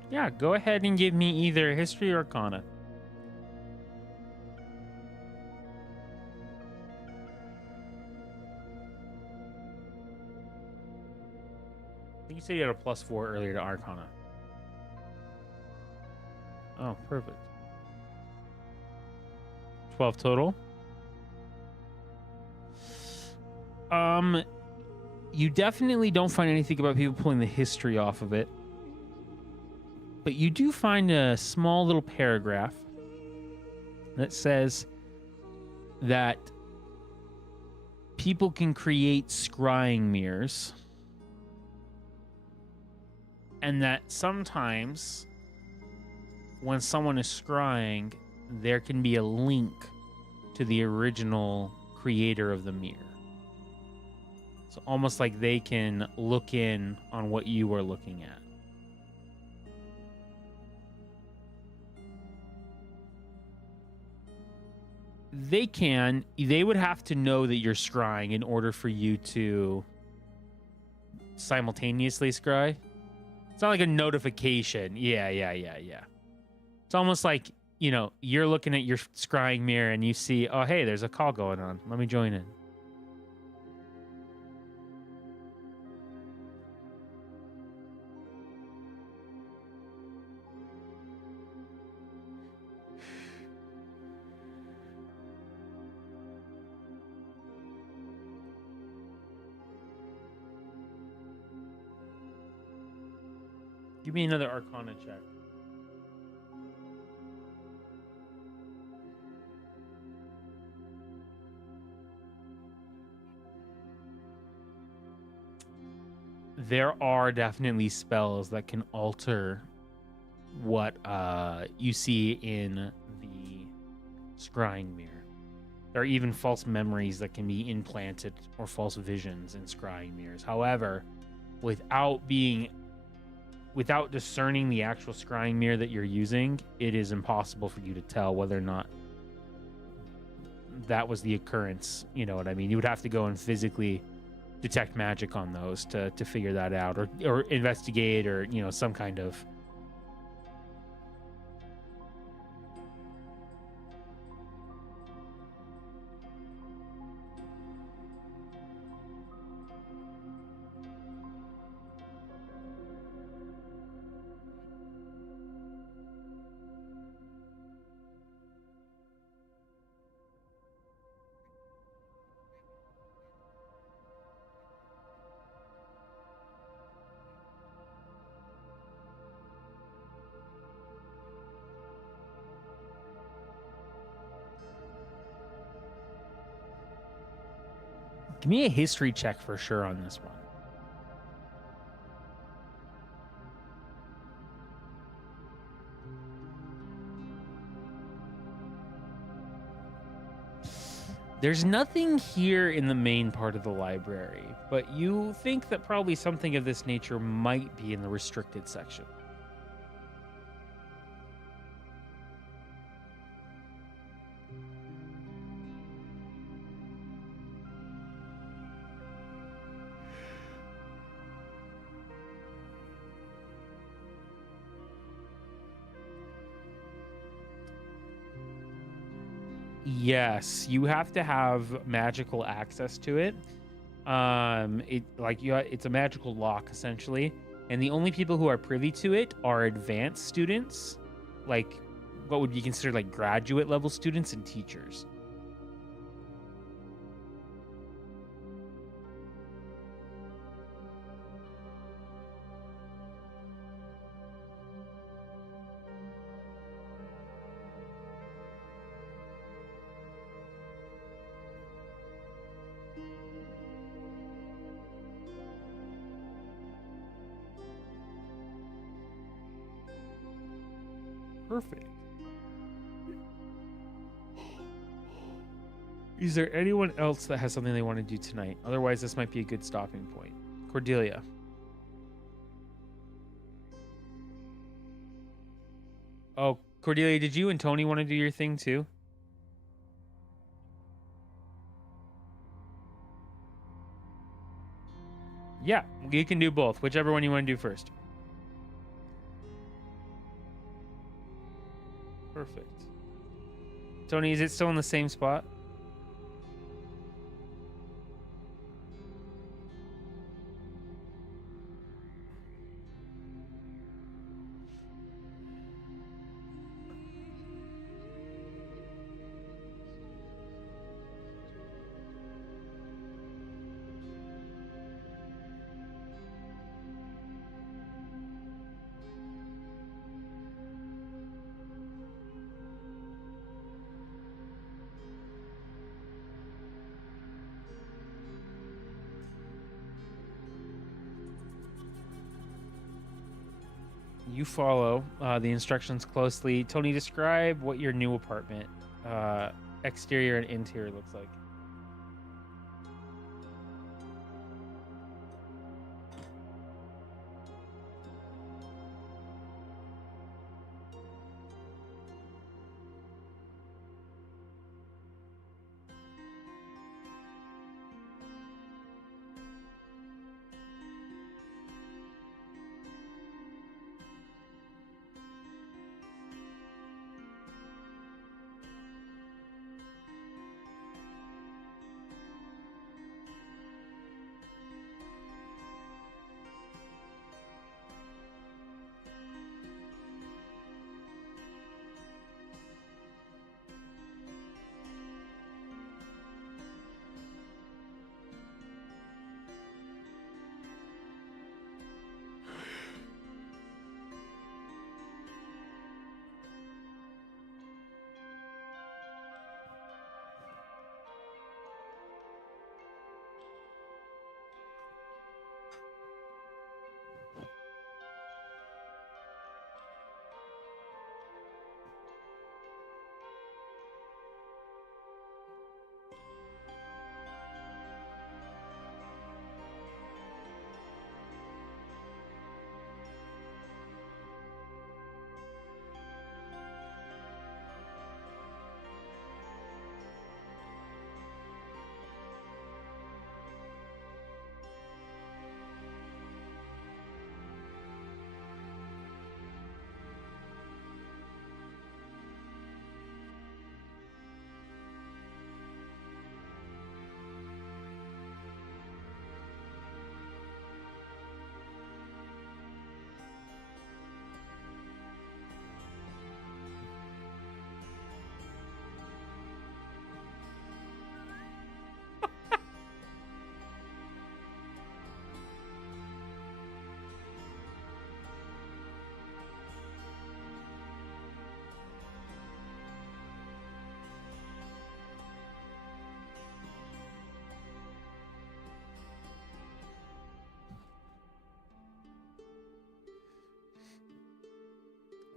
Yeah, go ahead and give me either history or arcana. I think you said you had a +4 earlier to arcana. Oh, perfect. 12 total. You definitely don't find anything about people pulling the history off of it. But you do find a small little paragraph that says that people can create scrying mirrors, and that sometimes when someone is scrying, there can be a link to the original creator of the mirror. So almost like they can look in on what you are looking at. They would have to know that you're scrying in order for you to simultaneously scry. It's not like a notification. Yeah. It's almost like, you're looking at your scrying mirror and you see, oh, hey, there's a call going on. Let me join in. Give me another Arcana check. There are definitely spells that can alter what you see in the scrying mirror. There are even false memories that can be implanted or false visions in scrying mirrors. However, without discerning the actual scrying mirror that you're using, it is impossible for you to tell whether or not that was the occurrence. You know what I mean? You would have to go and physically detect magic on those to figure that out, or investigate, or some kind of. Give me a history check for sure on this one. There's nothing here in the main part of the library, but you think that probably something of this nature might be in the restricted section. Yes, you have to have magical access to it. It's a magical lock essentially, and the only people who are privy to it are advanced students, like what would be considered like graduate level students and teachers. Perfect. Is there anyone else that has something they want to do tonight? Otherwise, this might be a good stopping point. Cordelia. Oh, Cordelia, did you and Tony want to do your thing too? Yeah, you can do both. Whichever one you want to do first. Perfect. Tony, is it still in the same spot? You follow the instructions closely. Tony, describe what your new apartment, exterior and interior, looks like.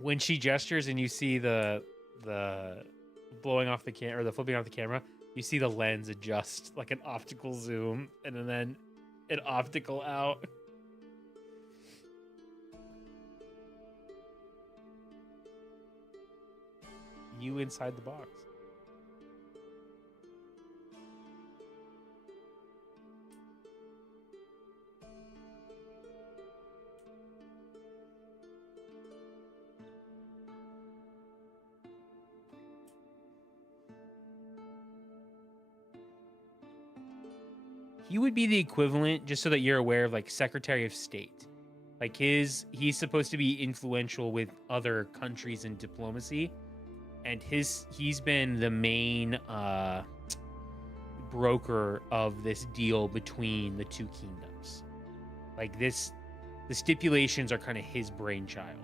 When she gestures and you see the blowing off the camera or the flipping off the camera, you see the lens adjust like an optical zoom and then an optical out. You inside the box. he would be the equivalent, just so that you're aware, of like Secretary of State. Like he's supposed to be influential with other countries in diplomacy, and he's been the main broker of this deal between the two kingdoms. Like this, the stipulations are kind of his brainchild.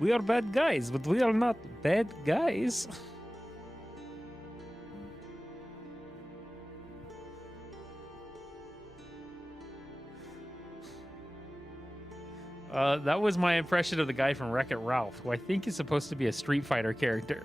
We are bad guys, but we are not bad guys. That was my impression of the guy from Wreck-It Ralph, who I think is supposed to be a Street Fighter character.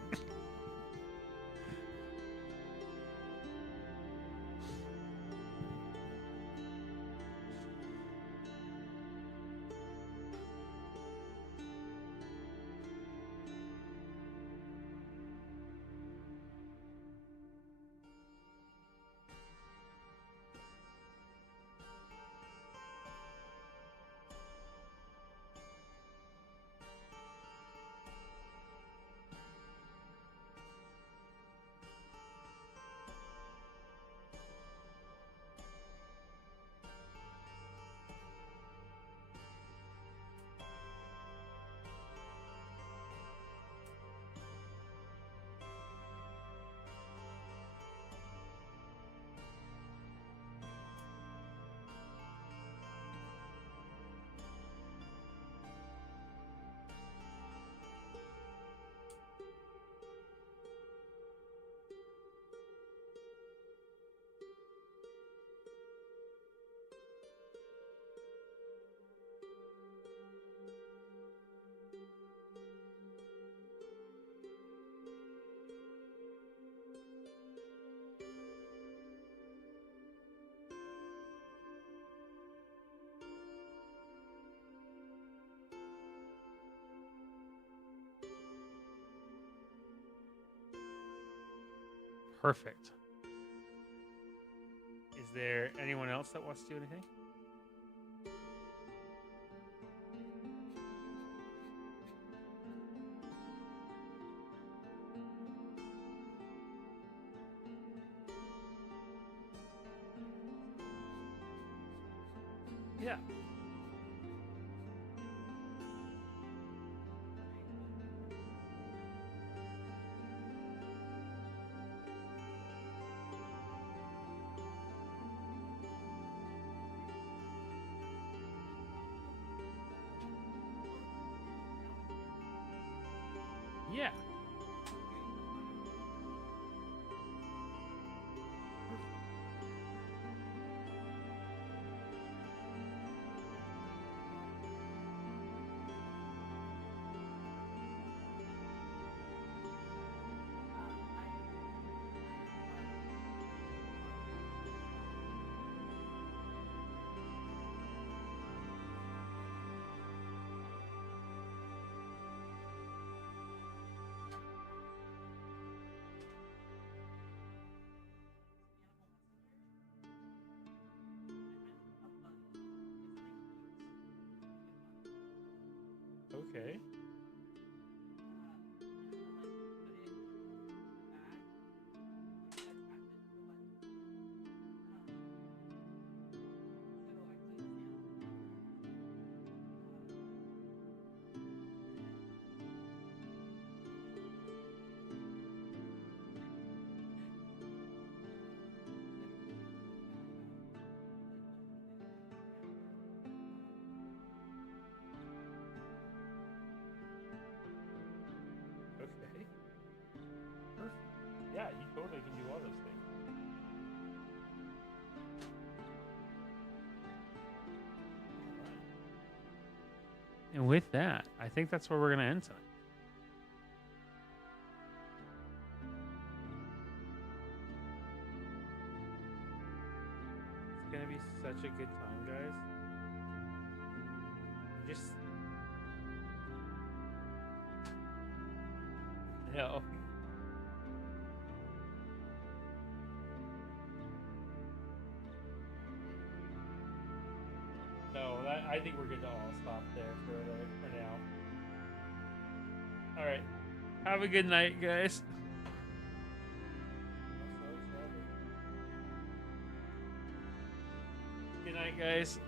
Perfect. Is there anyone else that wants to do anything? Yeah. Yeah. Okay. Okay. Perfect. Yeah, you totally can do all those things. Alright. And with that, I think that's where we're gonna end tonight. It's gonna be such a good time, guys. Just no. No, I think we're good to all stop there for now. All right. Have a good night, guys. Good night, guys.